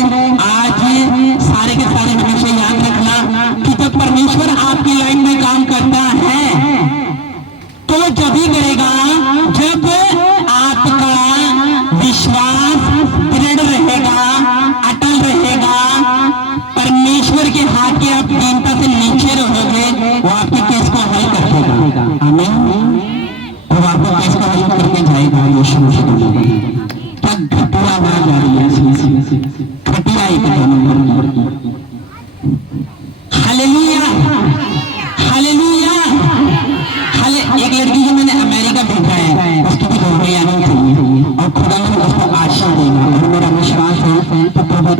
आज सारे के सारे हमेशा याद रखना कि जब परमेश्वर आपकी लाइन में काम करता है तो वो जब ही करेगा जब आपका विश्वास दृढ़ रहेगा, अटल रहेगा, परमेश्वर के हाथ के आप दीनता से नीचे रहोगे, वो आपके केस को हल कर देगा। आमीन। वो आपको केस को हल करके जाएगा। यीशु मसीह क्या घटिया आवाज आ रही है, घटिया एक नंबर की। Hallelujah, hallelujah. एक लड़की जो मैंने अमेरिका भेजा है उसकी भी रोटी आनी चाहिए और खुदा ने उसको आशीष देगा, और मेरा विश्वास है तो प्रभु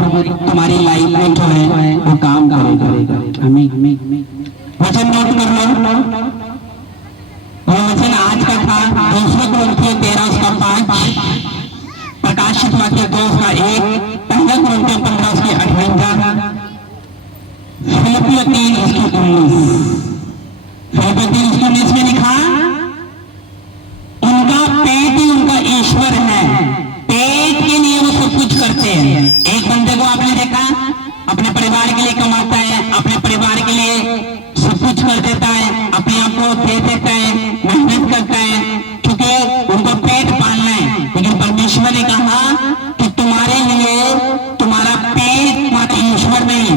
तुम्हारी लाइफ में जो है वो काम करेगा। आमीन। वचन नोट कर लो, वो वचन आज का था 2 कुरिन्थियों 13:5, प्रकाशित वाक्य 2:1, 1 कुरिन्थियों 15:58, फिलिपियों 3:19। फिलिपियों 3:19 में लिखा उनका पेट ही उनका ईश्वर है, पेट के लिए वो सब कुछ करते हैं। एक बंदे को आपने देखा अपने परिवार के लिए कमाता है, अपने परिवार के लिए सब कुछ कर देता है, अपने आप को दे देता है, मेहनत करता है, क्योंकि उनको पेट पालना है। लेकिन परमेश्वर ने कहा कि तुम्हारे लिए तुम्हारा पेट तुम्हारा ईश्वर नहीं,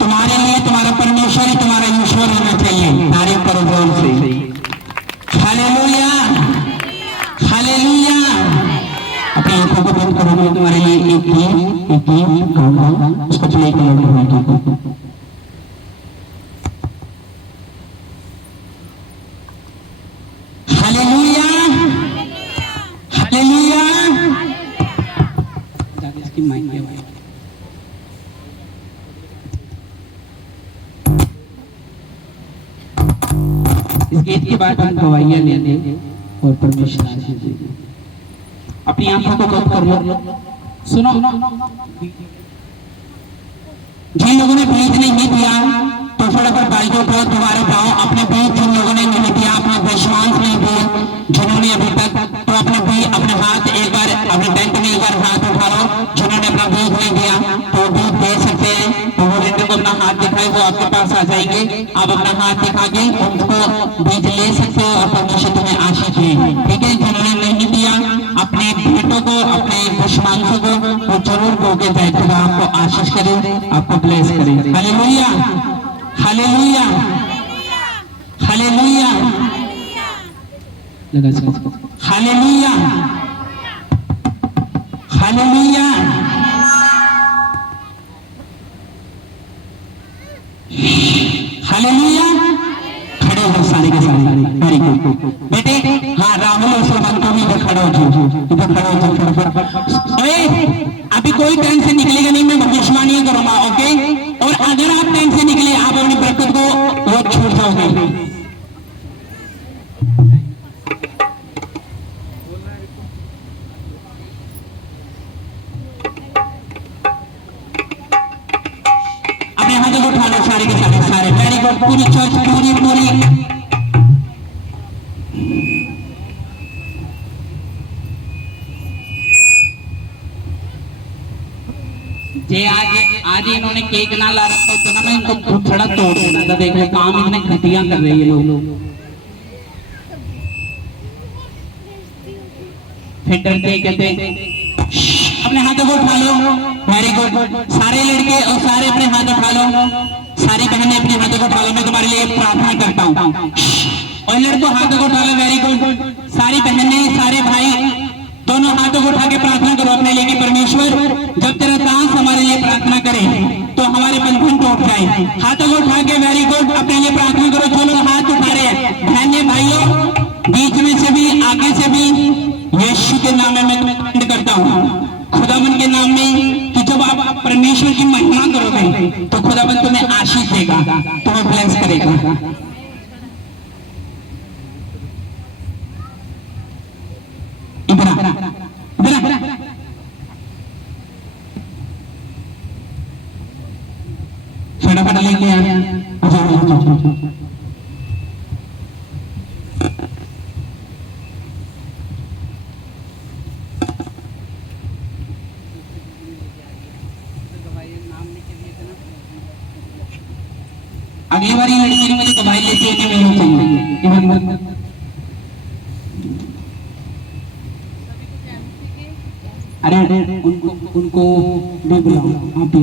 तुम्हारे लिए तुम्हारा परमेश्वर ही तुम्हारा ईश्वर होना चाहिए। तारीफ करो जोर से, हालेलुया, हालेलुया। अपनी आंखों को बंद करोगे, तुम्हारे लिए एक गीत गाऊंगा, उसको प्ले करोगे। Hallelujah, hallelujah. इसकी माइक है, इस गीत के बाद हम गवाहियां लेंगे और परमेश्वर आशीष देंगे। अपनी आंखों को बंद कर लो, सुनो। जिन लोगों ने बीज नहीं दिया तो फटाफट बाइकों को दोबारा पाओ। अपने बीज जिन लोगों ने नहीं दिया, अपना विश्वास नहीं दिया जिन्होंने अभी तक, तो अपने बीज अपने हाथ एक बार अपने टेंट में एक बार हाथ उठा लो। जिन्होंने अपना बीज नहीं दिया तो बीज दे सकते हैं, तो वो लेने को अपना हाथ दिखाए, वो आपके पास आ जाएंगे। आप अपना हाथ दिखा के उनको बीज ले सकते हो और परमेश्वर तुम्हें आशीष दें, ठीक है। जिन्होंने नहीं दिया अपने बेटों को, अपने विश्वासों को, वो जरूर बोके जाए, खुदा आपको आशीष करे, आपको ब्लेस करे। Hallelujah, hallelujah, hallelujah, hallelujah, hallelujah. Hallelujah. खड़े हो सारे के सारे, वेरी गुड बेटे। हाँ राहुल और सलमान को भी इधर खड़े हो जाओ, इधर खड़े हो जाओ फटाफट। ओए अभी कोई टेंट से निकलेगा नहीं, मैं भविष्यवाणी करूंगा, ओके। और अगर आप टेंट से निकले आप अपनी बरकत को वो छोड़ जाओगे। अपने हाथों को उठा लो सारे के सारे, सारे वेरी गुड। पूरी चर्च पूरी ये आज इन्होंने केक ना ला रखा होता ना, मैं इनको थोड़ा तोड़ देना था। देखो काम इतने घटिया कर रहे हैं लोग। फिर डरते कहते अपने हाथों को उठा लो। Very good. सारे लड़के और सारे अपने हाथ उठा लो। सारी बहनें अपने हाथों को उठा लो। मैं तुम्हारे लिए प्रार्थना करता हूँ। और लड़कों हाथों को उठा लो। Very good. सारी बहनें सारे भाई दोनों हाथों को उठा के प्रार्थना करो अपने लिए कि परमेश्वर जब तेरा दास हमारे लिए प्रार्थना करे तो हमारे बंधन टूट जाए। हाथों को उठा के वेरी गुड अपने लिए प्रार्थना करो। जो लोग हाथ उठा रहे हैं बहनें भाइयों बीच में से भी आगे से भी यीशु के नाम में मैं कमांड करता हूँ खुदावन के नाम में कि जब आप परमेश्वर की महिमा करोगे तो खुदावन तुम्हें आशीष देगा, तुम्हें ब्लेस करेगा। फटाफट लेके आ अगली बार ये लड़की मुझे दवाई लेते नहीं चाहिए। अरे उनको नहीं बुलाओ आप